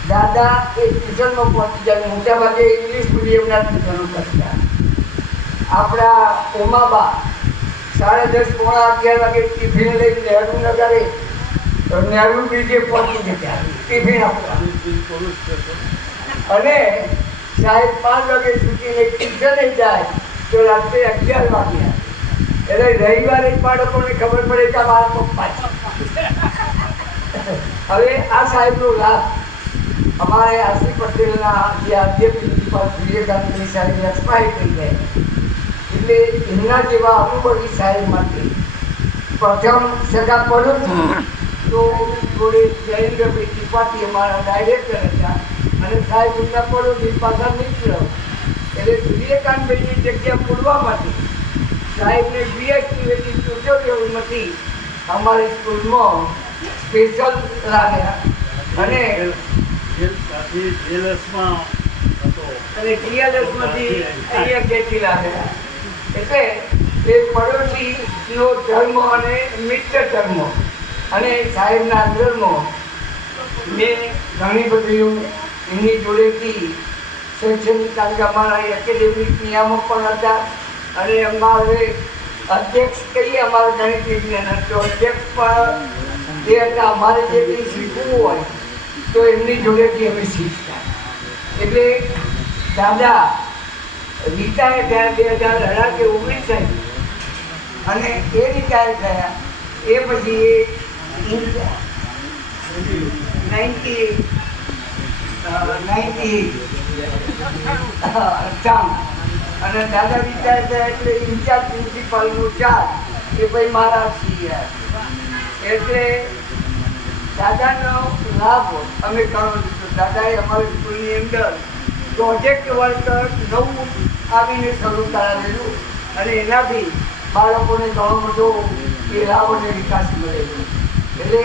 દાદા એ ટ્યુશનમાં પહોંચી જાય. મોટાભાગે ઇંગ્લિશ મીડિયમના ટ્યુશનો કરતા. આપણા ઉમાબા 10:30-11 વાગે ટિફિન લઈને નહેરુ નગરે નહેરુ બ્રિજે પહોંચી જતા ટિફિન આપવા. અને સાહેબ 5 વાગે છૂટીને ટ્યુશને જાય તો રાત્રે 11 વાગ્યા. એટલે રવિવારે જ બાળકોને ખબર પડે કે મારા પપ્પા છે. હવે આ સાહેબનો લાભ અમારે આસી પટેલના જે આદ્ય પ્રિન્સિપાલ વિવેકાનંદની સાહેબ એક્સપાયર થઈ ગયા. એટલે એમના જેવા અનુભવી સાહેબ માટે પ્રથમ સગા પડોશી તો જોડે જયેન્દ્રભાઈ ત્રિપાઠી અમારા ડાયરેક્ટર હતા અને સાહેબ એમના પડોશી પાછા મિત્ર. એટલે વિવેકાનંદભાઈની જગ્યા પૂરવા માટે સાહેબને બીએસટી ટ્યુટોરિયલમાંથી અમારી સ્કૂલમાં સ્પેશિયલ લાવ્યા અને જીએલએસમાંથી અહીંયા ખેંચી લાવ્યા. એટલે એ પડોશીનો ધર્મ અને મિત્ર ધર્મ અને સાહેબના અંદરમાં મેં ઘણી બધી એમની જોડેથી શૈક્ષણિક, કારણ કે અમારા એકેડેમિક નિયામક પણ હતા અને અમારે અધ્યક્ષ કહીએ અમારા ગણિત વિજ્ઞાન તો અધ્યક્ષ પણ જે હતા. અમારે જે કંઈ શીખવું હોય તો એમની જોડેથી અમે શીખતા. એટલે દાદા રિટાયર થયા 2018-19 અને એ રિટાયર થયા એ પછી એ 98 અને દાદા રિટાયર થયા એટલે ઇન્ચાર્જ પ્રિન્સિપાલનું ચાર્જ એ ભાઈ મારા છીએ. એટલે દાદાનો લાભ અમે ઘણો લીધો. દાદાએ અમારી સ્કૂલની અંદર પ્રોજેક્ટ વર્ક નવું આવીને શરૂ કરાવેલું અને એનાથી બાળકોને ઘણો બધો એ લાભ અને વિકાસ મળેલો. એટલે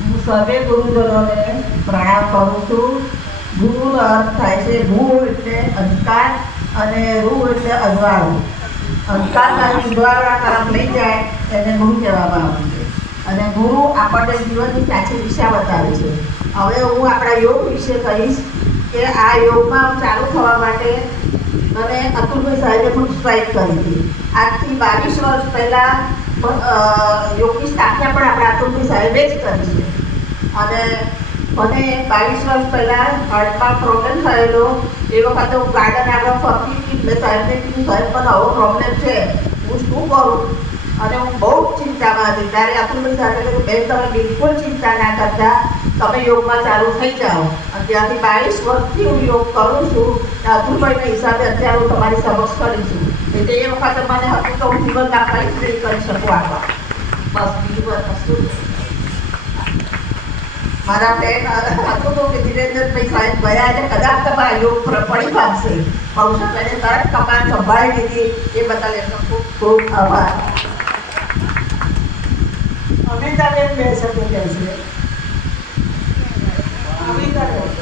હું સર્વે ગુરુજનોને પ્રણામ કરું છું. ગુરુનો અર્થ થાય છે ભૂ એટલે અંધકાર અને રૂ એટલે અજવાળું. અંધકારના ઉજવાળા તરફ લઈ જાય એને ગુરુ કહેવામાં આવે છે. અને ગુરુ આપણને જીવનની સાચી દિશા બતાવે છે. હવે હું આપણા યોગ વિશે કહીશ કે આ યોગમાં ચાલુ થવા માટે મને અતુલભાઈ સાહેબે પ્રોત્સાહિત કરી હતી. આજથી 22 વર્ષ પહેલાં યોગની સ્થાપના પણ આપણા અતુલભાઈ સાહેબે જ કરી છે. અને મને 22 વર્ષ પહેલાં હાર્ટમાં પ્રોબ્લેમ થયેલો. એ વખતે હું ગાર્ડન આગળ ફરતી હતી એટલે સાહેબને કીધું સાહેબ પણ આવો પ્રોબ્લેમ છે, હું શું કરું? અને હું બહુ જ ચિંતામાં હતી. ત્યારે અતુલભાઈ સાહેબે કીધું બેન તમે બિલકુલ ચિંતા ના કરતા, તમે યોગમાં ચાલુ થઈ જાઓ. અને ત્યાંથી 22 વર્ષથી હું યોગ કરું છું. અતુલભાઈના હિસાબે અત્યારે હું તમારી સમક્ષ કરી છું. એટલે એ વખતે મને હતું તો હું જીવનમાં કંઈ જ નહીં કરી શકું આગળ. બસ બીજું વસ્તુ મારા ફ્રેન્ડ હતું તો કે ધીરેન્દ્રભાઈ સાહેબ ગયા એટલે કદાચ તમારા યોગ પડી પામશે. ભવિષ્યને તરત કમાન સંભાળી લીધી એ બદલ એમનો ખૂબ ખૂબ આભાર. અમિતાબેન 2 શબ્દ કહેશે. અમિતાબેન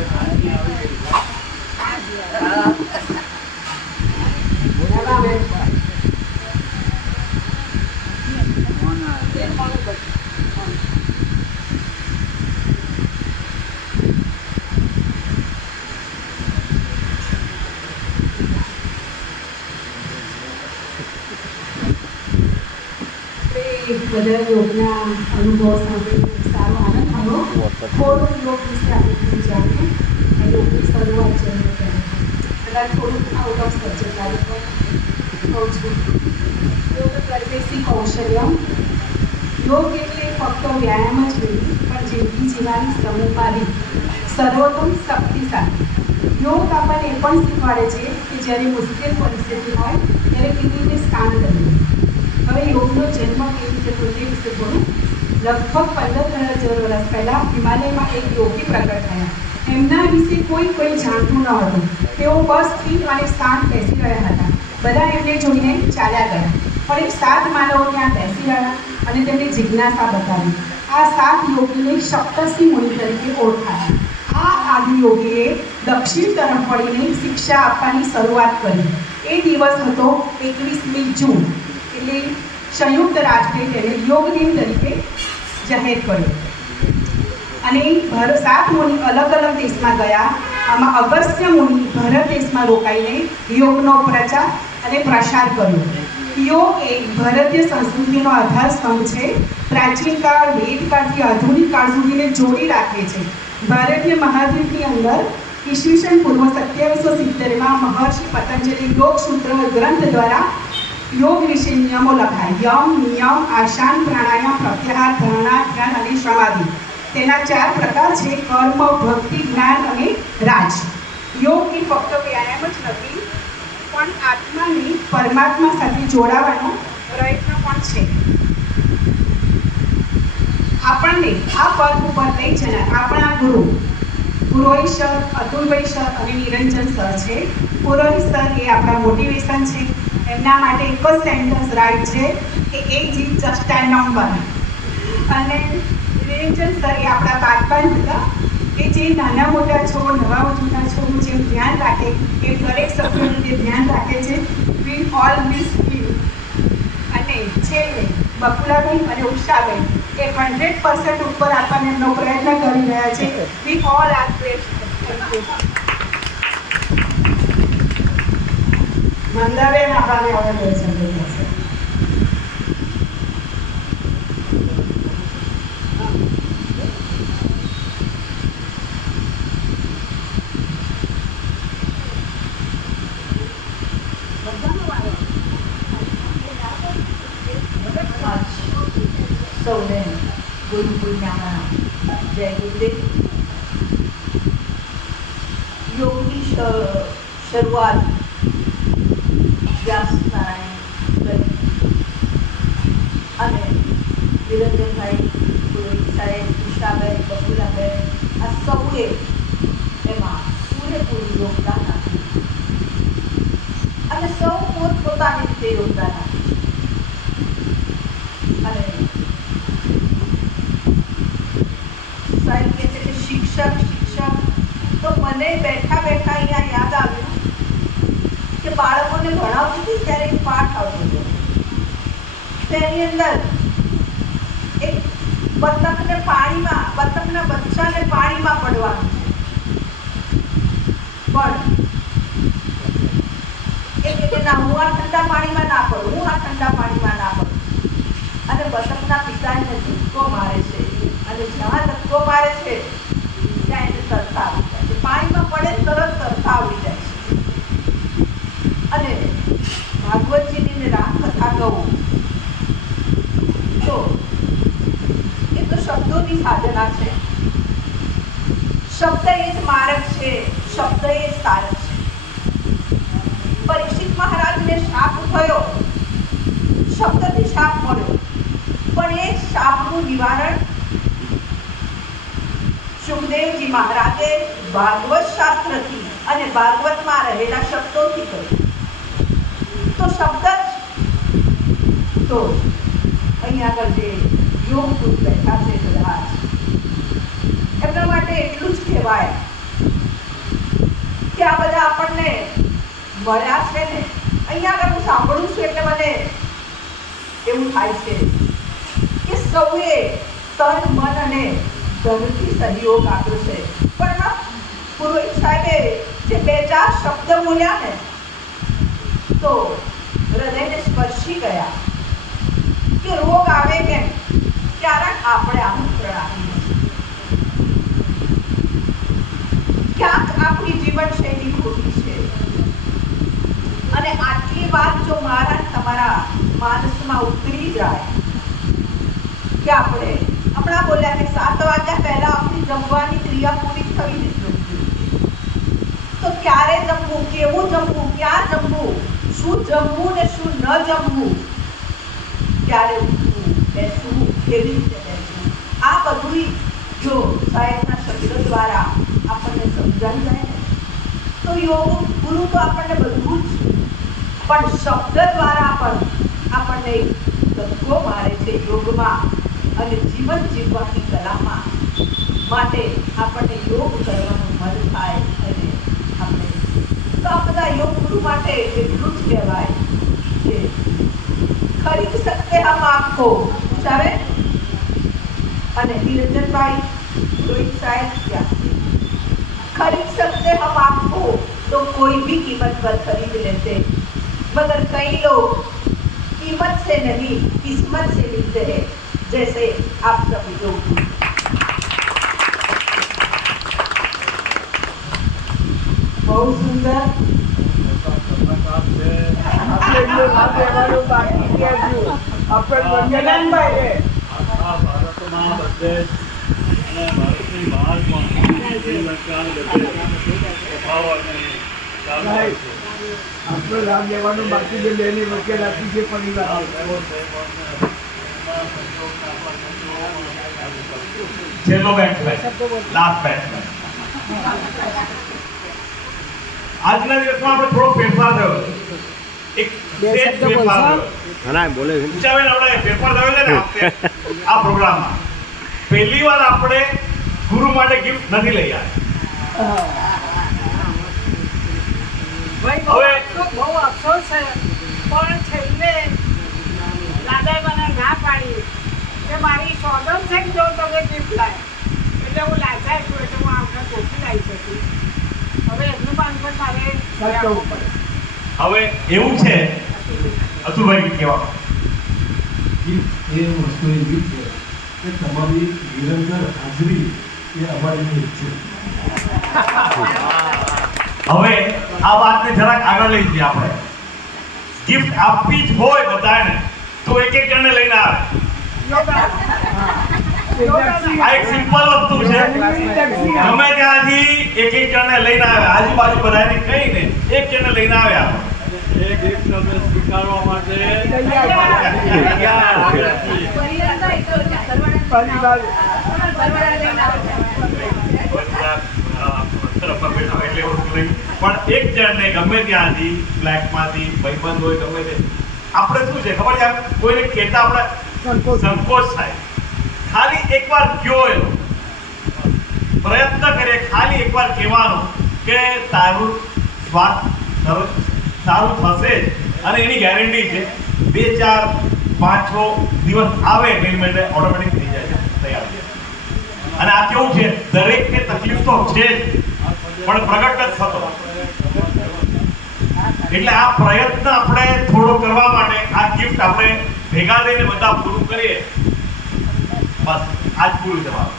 બધા યોગના અનુભવો સાંભળીને સારો આનંદ થયો. થોડું યોગ વિશે આપણે જાણીએ. યોગની શરૂઆત જેને કહેવાય કદાચ થોડુંક આઉટ ઓફ સબ્જેક્ટ આવે પણ કહું છું. યોગ પ્રદેશી કૌશલ્ય. યોગ એટલે ફક્ત વ્યાયામ જ નહીં પણ જિંદગી જીવવાની સમજવાની સર્વોત્તમ શક્તિશાળી. યોગ આપણને એ પણ શીખવાડે છે કે જ્યારે મુશ્કેલ પરિસ્થિતિ હોય ત્યારે કેવી રીતે શાંત કરવું. હવે યોગનો જન્મ કેવી રીતે થયો તે વિશે થોડું. લગભગ 15,000 વર્ષ પહેલાં હિમાલયમાં એક યોગી પ્રગટ થયા. એમના વિશે કોઈ જાણતું ન હતું. તેઓ બસ સ્થિર અને શાંત બેસી રહ્યા હતા. બધા એમને જોઈને ચાલ્યા ગયા. પણ એક 7 માનવો ત્યાં બેસી રહ્યા અને તેમની જિજ્ઞાસા બતાવી. આ 7 યોગીને સપ્તર્ષિ મુનિ તરીકે ઓળખાયા. આ આદિયોગીએ દક્ષિણ તરફ વળીને શિક્ષા આપવાની શરૂઆત કરી. એ દિવસ હતો 21મી જૂન, એટલે સંયુક્ત રાષ્ટ્રે તેને યોગ દિન તરીકે જાહેર કર્યો. અને 7 મુનિ અલગ અલગ દેશમાં ગયા. આમાં અગસ્ત્ય મુનિ ભારત દેશમાં રોકાઈને યોગનો પ્રચાર અને પ્રસાર કર્યો. યોગ એ ભારતીય સંસ્કૃતિનો આધાર સ્તંભ છે. પ્રાચીન કાળ, વેદકાળથી આધુનિક કાળ સુધીને જોડી રાખે છે. ભારતીય મહાદ્વીપની અંદર ઈસવીસન પૂર્વ 2770માં મહર્ષિ પતંજલિ યોગ સૂત્ર ગ્રંથ દ્વારા યોગ વિશે નિયમો લખાય. યમ, નિયમ, આસન, પ્રાણાયામ, પ્રત્યાહાર, ધારણા, ધ્યાન અને સમાધિ. તેના 4 પ્રકાર છે: કર્મ, ભક્તિ, જ્ઞાન અને રાજ. યોગ એ ફક્ત વ્યાયામ જ નથી પણ આત્માને પરમાત્મા સાથે જોડાવાનો પ્રયત્ન પણ છે. આપણને આ પદ ઉપર લઈ જનાર આપણા ગુરુ પુરોહિત સર, અતુલભાઈ સર અને નિરંજન સર છે. પુરોહિત સર એ આપણા મોટિવેશન છે. એમના માટે એક જ સેન્ટેન્સ રાઈટ છે કે age is just an number. અને નિરંજન સર એ આપણા બાળપણ હતા કે જે નાના મોટા છોડ, નવા જૂના છોડનું જેમ ધ્યાન રાખે એ દરેક સભ્યોનું જે ધ્યાન રાખે છે. We all miss you. અને છેલ્લે બકુલાબેન અને ઉષાબેન એ 100% ઉપર આપવાનો એમનો પ્રયત્ન કરી રહ્યા છે. We all are grateful. Mandaben આપણને હવે દર્શન કર્યા છે. સૌને ગુરુ પૂર્ણિમાના જય ગુરુદેવ. યોગની શરૂઆત વ્યાસ નારાયણ અને નિરંજનભાઈ, પુરોહિત સાહેબ, ઉષાબેન, બકુલાબેન આ સૌએ એમાં પૂરેપૂરું યોગદાન આપ્યું અને સૌ પોતપોતાની રીતે યોગદાન આપ્યું. અને સાહેબ કહે છે કે શિક્ષક તો મને બેઠા અહીંયા યાદ આવ્યું કે બાળકોને ભણાવતી હતી ત્યારે એક પાઠ આવતો હતો. તેની અંદર એક બતકના બચ્ચાને પાણીમાં પડવાનું છે. પણ એ ના, હું આ ઠંડા પાણીમાં ના પડું, અને બતકના પિતાને ધક્કો મારે છે અને જ્યાં ધક્કો મારે છે ત્યાં એને તરતા આવી જાય છે. પાણીમાં પડે તરત તરતા આવી જાય છે. અને ભાગવતજીની રામકથા કહું તો એ તો શબ્દોની સાધના છે. શબ્દ એ જ માર્ગ છે, શબ્દ એ જ તારક છે. પરીક્ષિત મહારાજને શાપ થયો, શબ્દથી શાપ મળ્યો, પણ એ શાપનું નિવારણ સુખદેવજી મહારાજે ભાગવત શાસ્ત્રથી અને ભાગવતમાં રહેલા શબ્દોથી કર્યું. તો શબ્દ જ તો અહીંયા આગળ જે યોગ ગુરુ બેઠા છે બધા એમના માટે એટલું જ કહેવાય કે આ બધા આપણને મળ્યા છે ને. અહીંયા આગળ હું સાંભળું છું એટલે મને એવું થાય છે કે સૌએ તન, મન અને ધનથી સહયોગ આપ્યો છે. પણ પુરોહિત સાહેબે જે 2-4 શબ્દ બોલ્યા ને તો હૃદયને સ્પર્શ સમજી ગયા કે રોગ આવે કેમ, ક્યારેક આપણે આમંત્રણ આપીએ ક્યાંક આપણી જીવનશૈલી ખોટી છે અને આટલી વાત જો મારા તમારા માનસમાં ઉતરી જાય કે આપણે હમણાં બોલ્યા કે 7 વાગ્યા પહેલા આપણી જમવાની ક્રિયા પૂરી થવી જ જોઈએ, તો ક્યારે જમવું, કેવું જમવું, ક્યાં જમવું, શું જમવું ને શું ન જમવું, ક્યારે ઉઠવું, બેસવું, કેવી રીતે બેસવું, આ બધું જો સાહેબના શબ્દ દ્વારા આપણને સમજાઈ જાય ને તો યોગ ગુરુ તો આપણને બધું જ, પણ શબ્દ દ્વારા પણ આપણને ધક્કો મારે છે યોગમાં અને જીવન જીવવાની કલામાં. માટે આપણને યોગ કરવાનું મન થાય અને આપણે તો આ બધા યોગ ગુરુ માટે એટલું જ કહેવાય કે ખરીદ સકતે હમ આપકો ચાલે. અને નિરંજનભાઈ રોહિત સાહેબ ક્યાં खरीद सकते हम आपको तो कोई भी कीमत पर खरीद लेते, मगर कई लोग कीमत से नहीं किस्मत से मिलते हैं, जैसे आप सभी लोग. बहुत सुंदर. ભારતની બહાર પણ શ્રીલંકા આપણે લાભ લેવાનું બાકી જે લેની વકેલાતી છે પરિવાર છેલ્લો બેટ્સમેન, લાસ્ટ બેટ્સમેન. આજના દિવસમાં આપણે થોડો ફેરફાર થયો છે. એક સ્ટેજ ફેરફાર થયો. ના બોલે છે ઊંચાવેલ આપણે ફેરફાર થયો છે ને આ પ્રોગ્રામમાં. પહેલી વાર આપણે ગુરુ માટે ગિફ્ટ નથી લઈ આવ્યા. હવે બહુ અફસોસ છે, પણ છેલ્લે દાદાએ મને ના પાડી કે મારી સોગંદ છે કે જો તમે ગિફ્ટ લાય, એટલે હું લાચાઈ છું, એટલે હું આપણે ઓછી લાવી શકું. હવે એમનું બાંધણ મારે કરવું પડે. હવે એવું છે અતુભાઈ કહેવાનું એ વસ્તુ એવી છે કે તમારી નિરંતર હાજરી એ અમારી નીડ છે. હવે આ વાતને જરાક આગળ લઈ જઈએ આપણે. ગિફ્ટ આપવી જ હોય બધાને તો એક એક જણને લઈને આવે. આ એક સિમ્પલ વસ્તુ છે. ગમે ત્યાંથી એક એક જણને લઈને આવે, આજુબાજુ બધાને કહીને એક જણને લઈને આવ્યા. એ ગિફ્ટ તમે સ્વીકારવા માટે પણ એક જણને ગમે ત્યાંથી ફ્લેટમાંથી ભાઈબંધ હોય ગમે તે આપણે શું છે ખબર છે, કોઈને કહેતા આપણે સંકોચ થાય. ખાલી એકવાર કયો એનો પ્રયત્ન કરીએ, ખાલી એકવાર કહેવાનો કે તારું સ્વાસ્થ્ય સારું થશે જ, અને એની ગેરંટી છે 2, 4, 5, 6 દિવસ આવે ટ્રીટમેન્ટ ઓટોમેટિક થઈ જાય છે, તૈયાર છે. અને આ કેવું છે, દરેકને તકલીફ તો છે જ, પણ પ્રગટ જ થતો. એટલે આ પ્રયત્ન આપણે થોડો કરવા માટે આ ગિફ્ટ આપણે ભેગા થઈને બધા પૂરું કરીએ. બસ આજ પૂરું તમારું.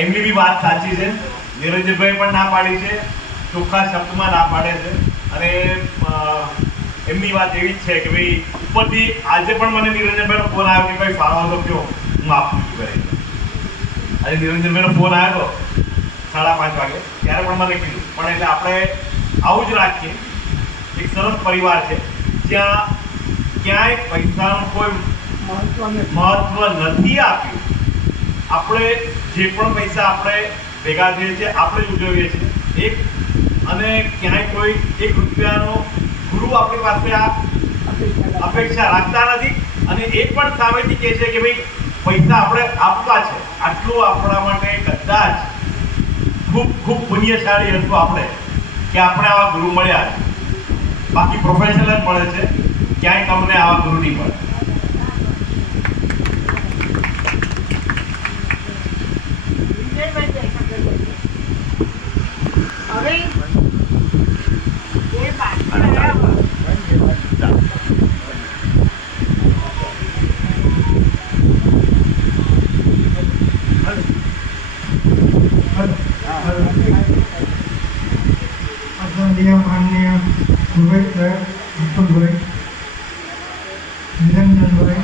એમની બી વાત સાચી છે. નિરંજનભાઈ પણ ના પાડી છે, ચોખ્ખા શબ્દમાં ના પાડે છે. અને એમની વાત એવી જ છે કે ભાઈ ઉપરથી આજે પણ મને નિરંજનભાઈનો ફોન આવ્યો કે ભાઈ ફાળો તો કયો હું આપું છું ઘરે. આજે નિરંજનભાઈનો ફોન આવ્યો 5:30 વાગે, ત્યારે પણ મને કીધું. પણ એટલે આપણે આવું જ રાખીએ. એક સરસ પરિવાર છે જ્યાં ક્યાંય પૈસાનું કોઈ મહત્વ નથી આપ્યું. આપણે જે પણ પૈસા આપણે ભેગા થઈએ છીએ આપણે જ ઉજવીએ છીએ એક, અને ક્યાંય કોઈ 1 રૂપિયાનો ગુરુ આપણી પાસે આ અપેક્ષા રાખતા નથી. અને એ પણ સામેથી કહે છે કે ભાઈ પૈસા આપણે આપવા છે. આટલું આપણા માટે કદાચ ખૂબ ખૂબ પુણ્યશાળી હતું આપણે કે આપણે આવા ગુરુ મળ્યા છે. બાકી પ્રોફેશનલ જ મળે છે, ક્યાંય તમને આવા ગુરુ નહીં મળે. હવે અહીંયા માનનીય સુભાઈ સાહેબ, વિપુલભાઈ, નિરંજનભાઈ,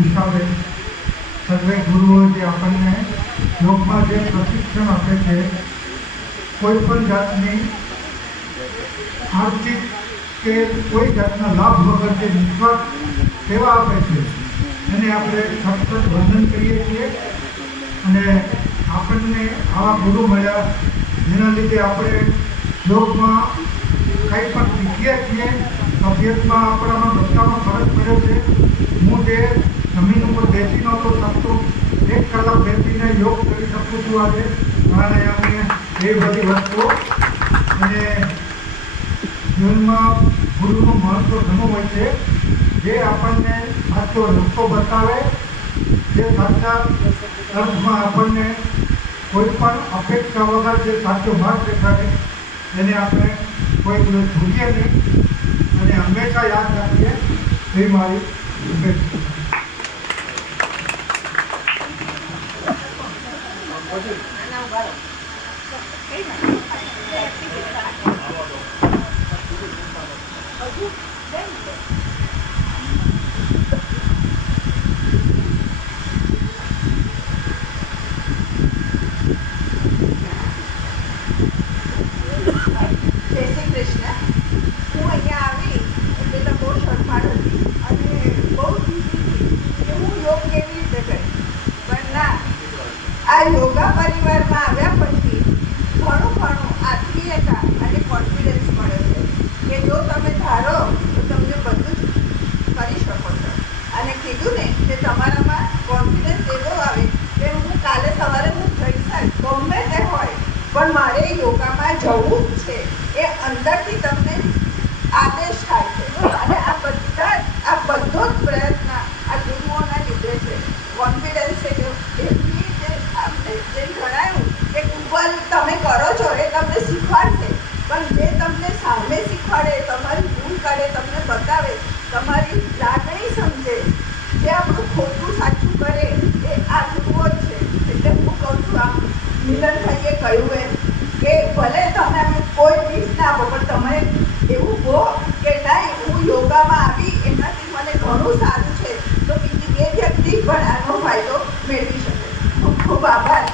ઈશાબેન, સર્વે ગુરુઓ જે આપણને યોગમાં જે પ્રશિક્ષણ આપે છે, કોઈ પણ જાતની આર્થિક કે કોઈ જાતના લાભ વગર જે નિસ્વાર્થ સેવા આપે છે એને આપણે સતત વંદન કરીએ છીએ. અને આપણને આવા ગુરુ મળ્યા જેના લીધે આપણે યોગમાં કંઈ પણ શીખીએ છીએ. તબિયતમાં આપણામાં બધામાં ફરક પડ્યો છે. હું જે જમીન ઉપર બેસી નહોતો શકતો, 1 કલાક બેસીને યોગ કરી શકું છું આજે. પ્રાણાયામને એ બધી વસ્તુઓ. અને જીવનમાં ગુરુનું મહત્વ ઘણું હોય છે, જે આપણને સાચો રસ્તો બતાવે, જે સાચા અર્થમાં આપણને કોઈ પણ અપેક્ષા વગર જે સાચો માર્ગ દેખાડે એને આપણે કોઈ દિવસ ભૂલીએ નહીં અને હંમેશા યાદ રાખીએ. એ મારી અપેક્ષા. જય શ્રી કૃષ્ણ. હું અહીંયા આવી એટલે તો બહુ શરમાળ હતી અને બહુ ખુશી કે હું યોગ કેવી રીતે કરીશ. પણ ના, આ યોગા પરિવારમાં આવ્યા પછી ઘણું આત્મીયતા અને કોન્ફિડન્સ મળે છે કે જો તમે ધારો તો તમને બધું જ કરી શકો છો. અને કીધું ને કે તમારામાં કોન્ફિડન્સ એવો આવે કે હું કાલે સવારે હું જઈશ જ, ગમે તે હોય પણ મારે યોગામાં જવું જ છે, એ અંદરથી તમને આદેશ થાય છે. અને આ બધો જ પ્રયત્ન આ ગુરુઓના લીધે છે. કોન્ફિડન્સ છે કે એમની જે આપણે જે જણાયું કે ગૂગલ તમે કરો છો એ તમને શીખવાડશે, પણ જે તમને સામે શીખવાડે, તમારી ભૂલ કાઢે, તમને બતાવે, તમારી લાગણી સમજે, જે આપણું ખોટું સાચું કરે, એ આ ગુરુઓ જ છે. એટલે હું કહું છું, આમ મિલનભાઈએ કહ્યું એમ કે ભલે તમે અમે કોઈ ટીપ્સ ના આપો પણ તમે એવું કહો કે નહીં હું યોગામાં આવી એનાથી મને ઘણું સારું છે, તો બીજી બે વ્યક્તિ પણ આનો ફાયદો મેળવી શકે. ખૂબ ખૂબ આભાર.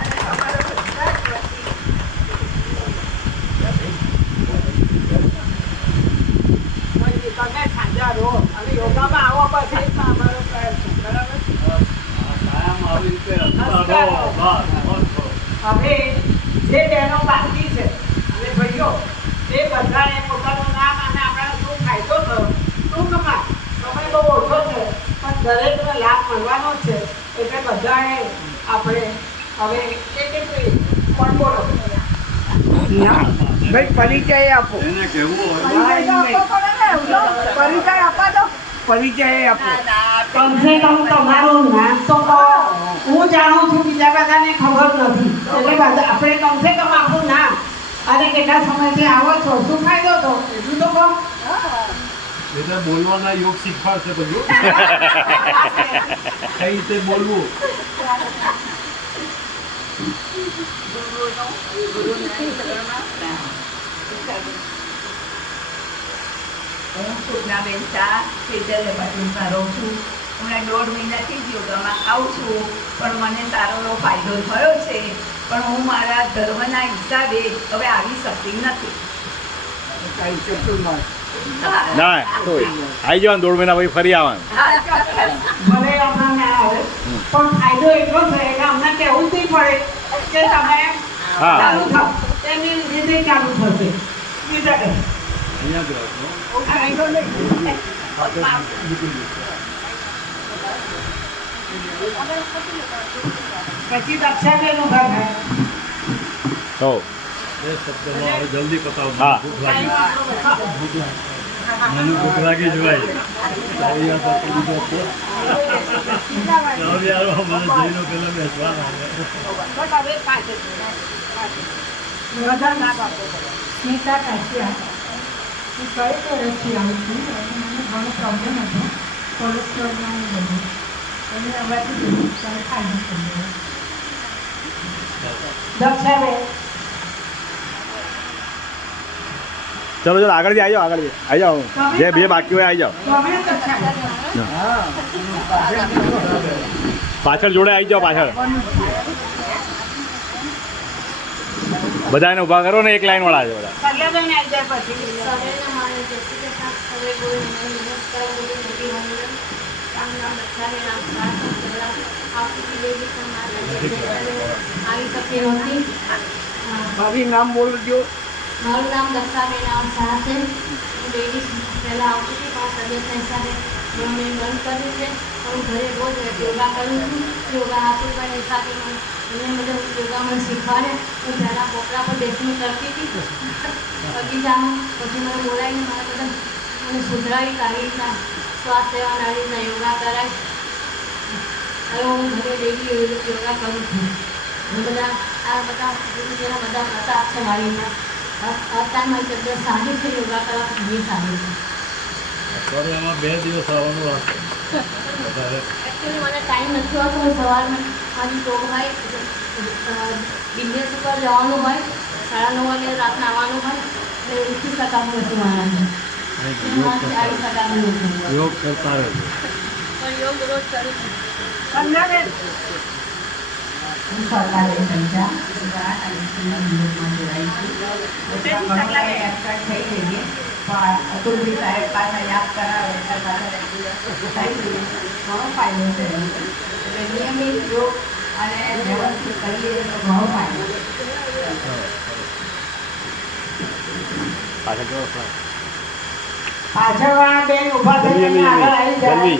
અને તમારા બધા જ વતી તમે સાજા રહો અને યોગામાં આવો પછી અમારો પ્રયત્ન બરાબર. હવે જે બહેનો બાકી છે અને ભાઈઓ, એ બધાએ પોતાનું નામ અને આપણા શું ફાયદો થયો ટૂંકમાં, સમય બહુ ઓછો છે પણ દરેકને લાભ મળવાનો છે. એટલે બધાએ આપણે હવે એક કોણ બોલો ભાઈ પરિચય આપો. એને કહેવું પરિચય આપવા દો. પરિચય આપો. કમસે કમ તમારું નામ તો કહો. હું જાણું છું, બીજા બધાને ખબર નથી. એટલે બધા આપણે કમસે કમ આપણું નામ અને કેટલા સમયથી આવો છો, શું ફાયદો તો એટલું તો કહો. એટલે બોલવાના યોગ શીખવાડશે બધું. કઈ રીતે બોલવું. હું પૂર્ણાબેન શાહ ખેતર એપાર્ટમેન્ટમાં રહું છું. હમણાં 1.5 મહિનાથી જ યોગામાં આવું છું, પણ મને સારો એવો ફાયદો થયો છે. પણ હું મારા ધર્મના હિસાબે હવે આવી શકતી નથી. ના આવી જવાનું 1.5 મહિના પછી ફરી આવવાનું. ભલે હમણાં ના આવે પણ ફાયદો એટલો છે કે અમને કહેવું જ નહીં પડે કે તમે ચાલુ થાવ, એની રીતે ચાલુ થશે. બીજા કંઈ અહીંયા જ રાખો. ફાયદો નહીં. પછી દક્ષાબેન ઉભા થાય. તો એ શબ્દમાં હવે જલ્દી પતાવો. હા. ભૂખ લાગી. મને ભૂખ લાગી જ ભાઈ. ચાવી આપો તો બીજો તો. ચાવી આવો મને જઈને પેલા બેસવાના. સ્મિતા કાશિયા. હું કઈ વર્ષથી આવું છું અને મને ઘણો પ્રોબ્લેમ હતો કોલેસ્ટ્રોલમાં ને બધું, અને હવેથી ફાયદો થઈ ગયો. દક્ષાબેન ચલો ચલો આગળ આવી જાઓ આવી જાઓ જે બીજે બાકી હોય આવી જાઓ પાછળ જોડે આવી જાઓ પાછળ બધાને ઊભા કરો ને એક લાઈન વાળા છે બધા કલ્યાબેન આવી જાય પછી સવેરના માણે જય શ્રી કૃષ્ણ સવે ગોવિ નમસ્કાર બોલે મોટી વંદન રામ નામ લક્ષાને રામ પ્રાર્થના કરવા આપકી દેવી સમાજ આવી શકે હોતી મારી નામ બોલજો. મારું નામ દક્ષાબેન શાહ છે. હું ડેલી પહેલાં આવતી હતી પણ તબિયતના હિસાબે મેં બંધ કર્યું છે. હું ઘરે રોજ યોગા કરું છું. યોગા હાથુભાઈ હિસાબે એને બધે યોગા મને શીખવાડે. હું પહેલાં પોપડા પર બેસીને કરતી હતી બગીચામાં. પછી મને બોલાવીને મારા બધા મને સુધરાવી આવી રીતના શ્વાસ લેવાના આવી રીતના યોગા કરાય. હવે હું ઘરે ડેલી યોગા કરું છું. હું બધા આ બધા જેના બધા હતા છે મારી અત્યારે મારી તબિયત સારી છે. યોગા કરવા ઘણી સારી છે. એમાં 2 દિવસ આવવાનું રાખે એકચ્યુઅલી મને ટાઈમ નથી હોતો. હું સવારમાં મારી જોગભાઈ બિઝનેસ ઉપર જવાનું હોય 9:30 વાગે રાતના આવવાનું હોય એટલે ઉઠી શકાતું નથી મારાને. મારાથી આવી શકાતું નથી. યોગ કરતા રહે પણ યોગ રોજ કરું છું. કલ્યાબેન હું સરકારી સંખ્યા યોગમાં જોડાઈ છું. થઈ જઈએ પણ અતુલભાઈ સાહેબ પાછા યાદ કરાવે એટલે પાછા રેગ્યુલર થઈ જઈએ. ઘણો ફાયદો છે એટલે નિયમિત યોગ અને વ્યવસ્થિત કરીએ તો ઘણો ફાયદો. પાછળવાળા બેન ઊભા થઈને આગળ આવી જાય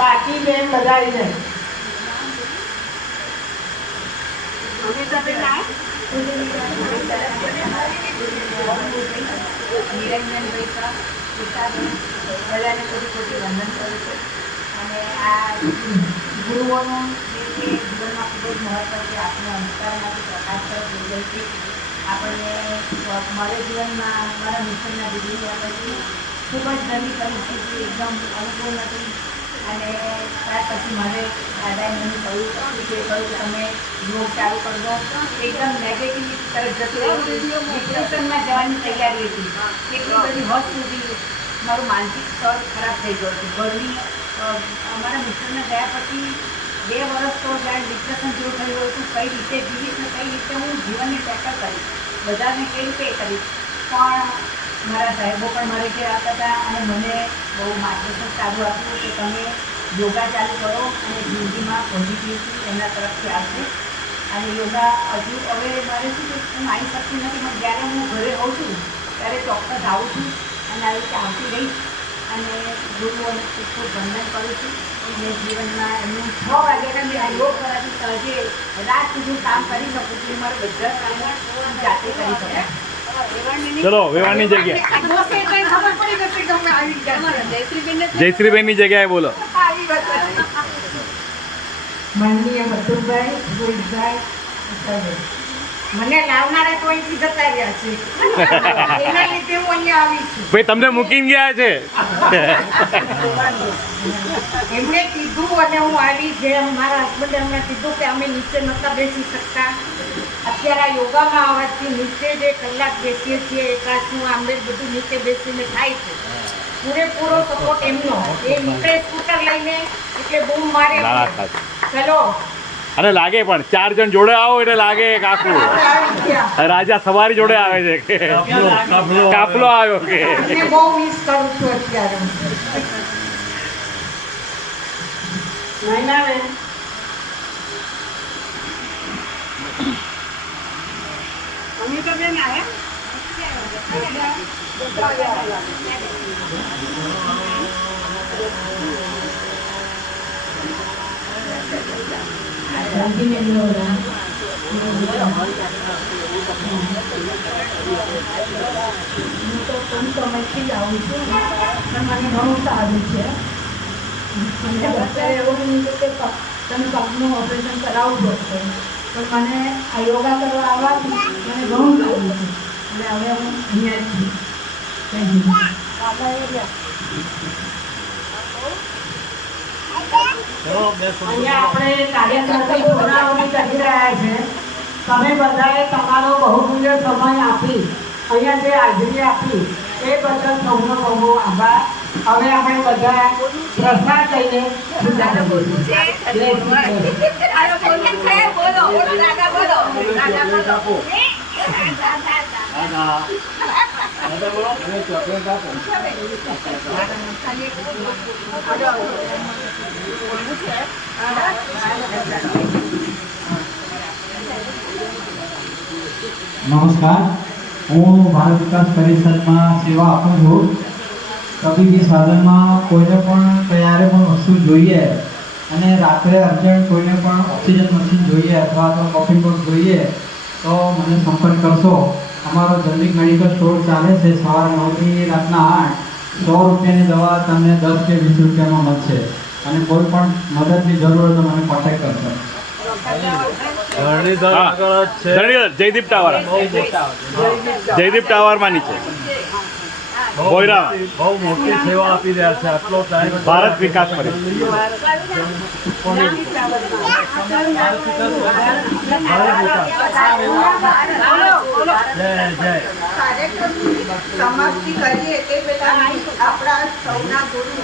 બાકી બેન બધા આવી જાય નિરંજનભાઈ શાહ બધાને ખોટી ખોટી વંદન કરું છું. અને આ ગુરુઓનું જે જીવનમાં ખૂબ જ મહત્વ છે. આપણે અંધકારમાંથી પ્રકાશ તરફ લઈ જાય છે. આપણને મારા જીવનમાં મારા મિશનના ડિગ્રી પછી ખૂબ જ ગરમી પરિસ્થિતિ એકદમ અનુકૂળ નથી. અને ત્યાર પછી મારે દાદાએ મને કહ્યું કે તમે યોગ ચાલુ કરી દો. એકદમ નેગેટિવિટી તરફ જતી રહી. ડિપ્રેશનમાં જવાની તૈયારી હતી. એટલી બધી હદ સુધી મારું માનસિક સ્તર ખરાબ થઈ ગયું હતું. ગરમી અમારા મિસ્ટરને ગયા પછી 2 વર્ષ તો જ્યારે ડિપ્રેશન જેવું થયું હતું. કઈ રીતે જીવીશ ને કઈ રીતે હું જીવનને ટેકલ કરીશ, બધાને કઈ રીતે કરીશ. પણ મારા સાહેબો પણ મારે ઘેર આવતા હતા અને મને બહુ માર્ગદર્શન સારું આપ્યું કે તમે યોગા ચાલુ કરો અને જિંદગીમાં પોઝિટિવિટી એના તરફથી આવશે. અને યોગા હજુ હવે મારે શું છે હું આવી શકતી નથી પણ જ્યારે હું ઘરે હોઉં છું ત્યારે ચોક્કસ આવું છું અને આવી રીતે આવતી રહીશ. અને ગુરુઓને ખૂબ ખૂબ વંદન કરું છું. અને જીવનમાં એમનું 6 વાગ્યાના આ યોગ કરવાથી સાંજે રાત સુધી કામ કરી શકું છું. મારે બધા કામ જાતે કરી શકું. ચલો વેવાણની જગ્યાએ જયશ્રીબેનની જગ્યાએ બોલો. માનનીય મધુરભાઈ રોહિતભાઈ મને લાવનારા તો અહીંથી જતા રહ્યા છે એના લીધે હું અહીંયા આવી છું. ભાઈ તમને મૂકીને ગયા છે એમણે કીધું અને હું આવી. જે મારા હસબન્ડે અમને કીધું કે અમે નીચે નહોતા બેસી શકતા. અત્યારે આ યોગામાં આવવાથી નીચે જે કલાક બેસીએ છીએ એકાદનું આંબેડ બધું નીચે બેસીને થાય છે. પૂરેપૂરો સપોર્ટ એમનો. એ નીકળે સ્કૂટર લઈને એટલે બૂમ મારે ચલો. અને લાગે પણ 4 જણ જોડે આવો એટલે લાગે કાફલો. રાજા સવારી જોડે આવે છે કે કાફલો આવ્યો કે બહુ મિસ કરું છું અત્યારે. મહિનાબેન અમિતાબેન સમયથી જ આવું છું પણ મને ઘણું સારું છે. અને અત્યારે એવું નહીં કે તમે પગનું ઓપરેશન કરાવવું પડશે પણ મને આ યોગા કરવા આવવાથી મને ઘણું સારું છે. અને હવે હું અહીંયા જ છું. અહીંયા આપણે કાર્યક્રમની પૂર્ણાવતી કરી રહ્યા છે. તમે બધાએ તમારો બહુમૂલ્ય સમય આપી અહીંયા જે હાજરી આપી એ બદલ સૌનો બહુ બહુ આભાર. હવે આપણે બધા પ્રસાદ લઈને પૂજા કરીશું. જય શ્રી નમસ્કાર, હું ભારત વિકાસ પરિષદમાં સેવા આપું છું. તબીબી સાધનમાં કોઈને પણ ક્યારે પણ વસ્તુ જોઈએ અને રાત્રે અર્જન્ટ કોઈને પણ ઓક્સિજન મશીન જોઈએ અથવા તો કોફી બોક્સ જોઈએ તો મને સંપર્ક કરશો. અમારો જનરિક મેડિકલ સ્ટોર ચાલે છે. સવારે 9થી રાતના 8. 100 રૂપિયાની દવા તમને 10 કે 20 રૂપિયામાં મળશે અને કોઈ પણ મદદની જરૂર હોય તો મને કોન્ટેક્ટ કરશો. જયદીપ ટાવર, જયદીપ ટાવરમાં નીચે બોયરા બહુ મોટી સેવા આપી રહ્યા છે. આટલો ટાઈમ ભારત વિકાસ પરિષદ. જય જય. સમાપ્તિ કરીએ તે પહેલા આપણા સૌના ગુરુ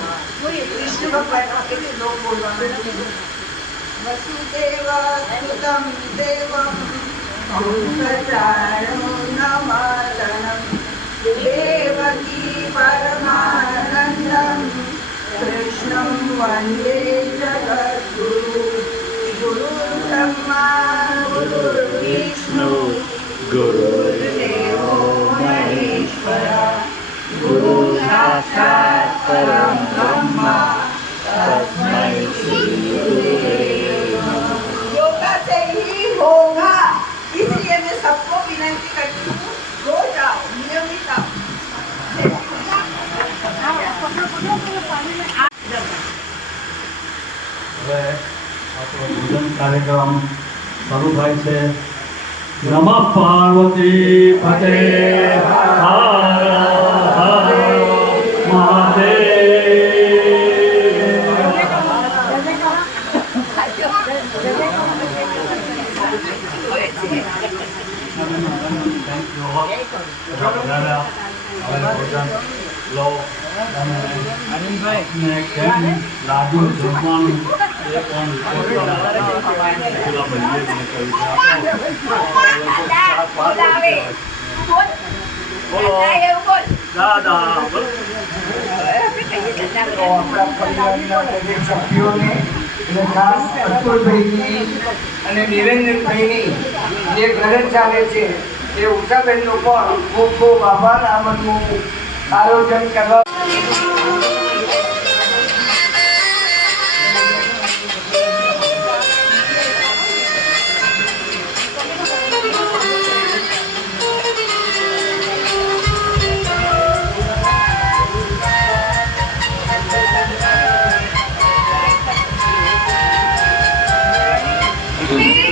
કૃષ્ણ ભગવાનનો એક શ્લોક બોલવાનો છે. વસુદેવ સુતમ દેવમ કંસચાણૂરમર્દનમ દેવકી પરમાનંદમ કૃષ્ણં વંદે જગદ્ગુરુ. ગુરુર્બ્રહ્મા ગુરુર્વિષ્ણુ ગુરુર્દેવો મહેશ્વરः ગુરુ સાક્ષાત પરમ બ્રહ્મ तस्मै श्री गुरुवे नमः. योगा से ही होगा, इसलिए मैं सबको विनती करती हूँ रोज आओ, नियमित आओ. હવે આપણો ભોજન કાર્યક્રમ શરૂ થાય છે. નમઃ પાર્વતી પતે હર હર મહાદેવ. લો અને કેમ લાગ્યું જમવાનું એ પણ દાદા આપણા પરિવારના દરેક સભ્યોને અને ખાસ અતુલભાઈની અને નિરંજનભાઈની જે ઘર ચાલે છે એ ઉષાબેનનો પણ ખૂબ ખૂબ આભાર. આ બધું આયોજન કરવા મેં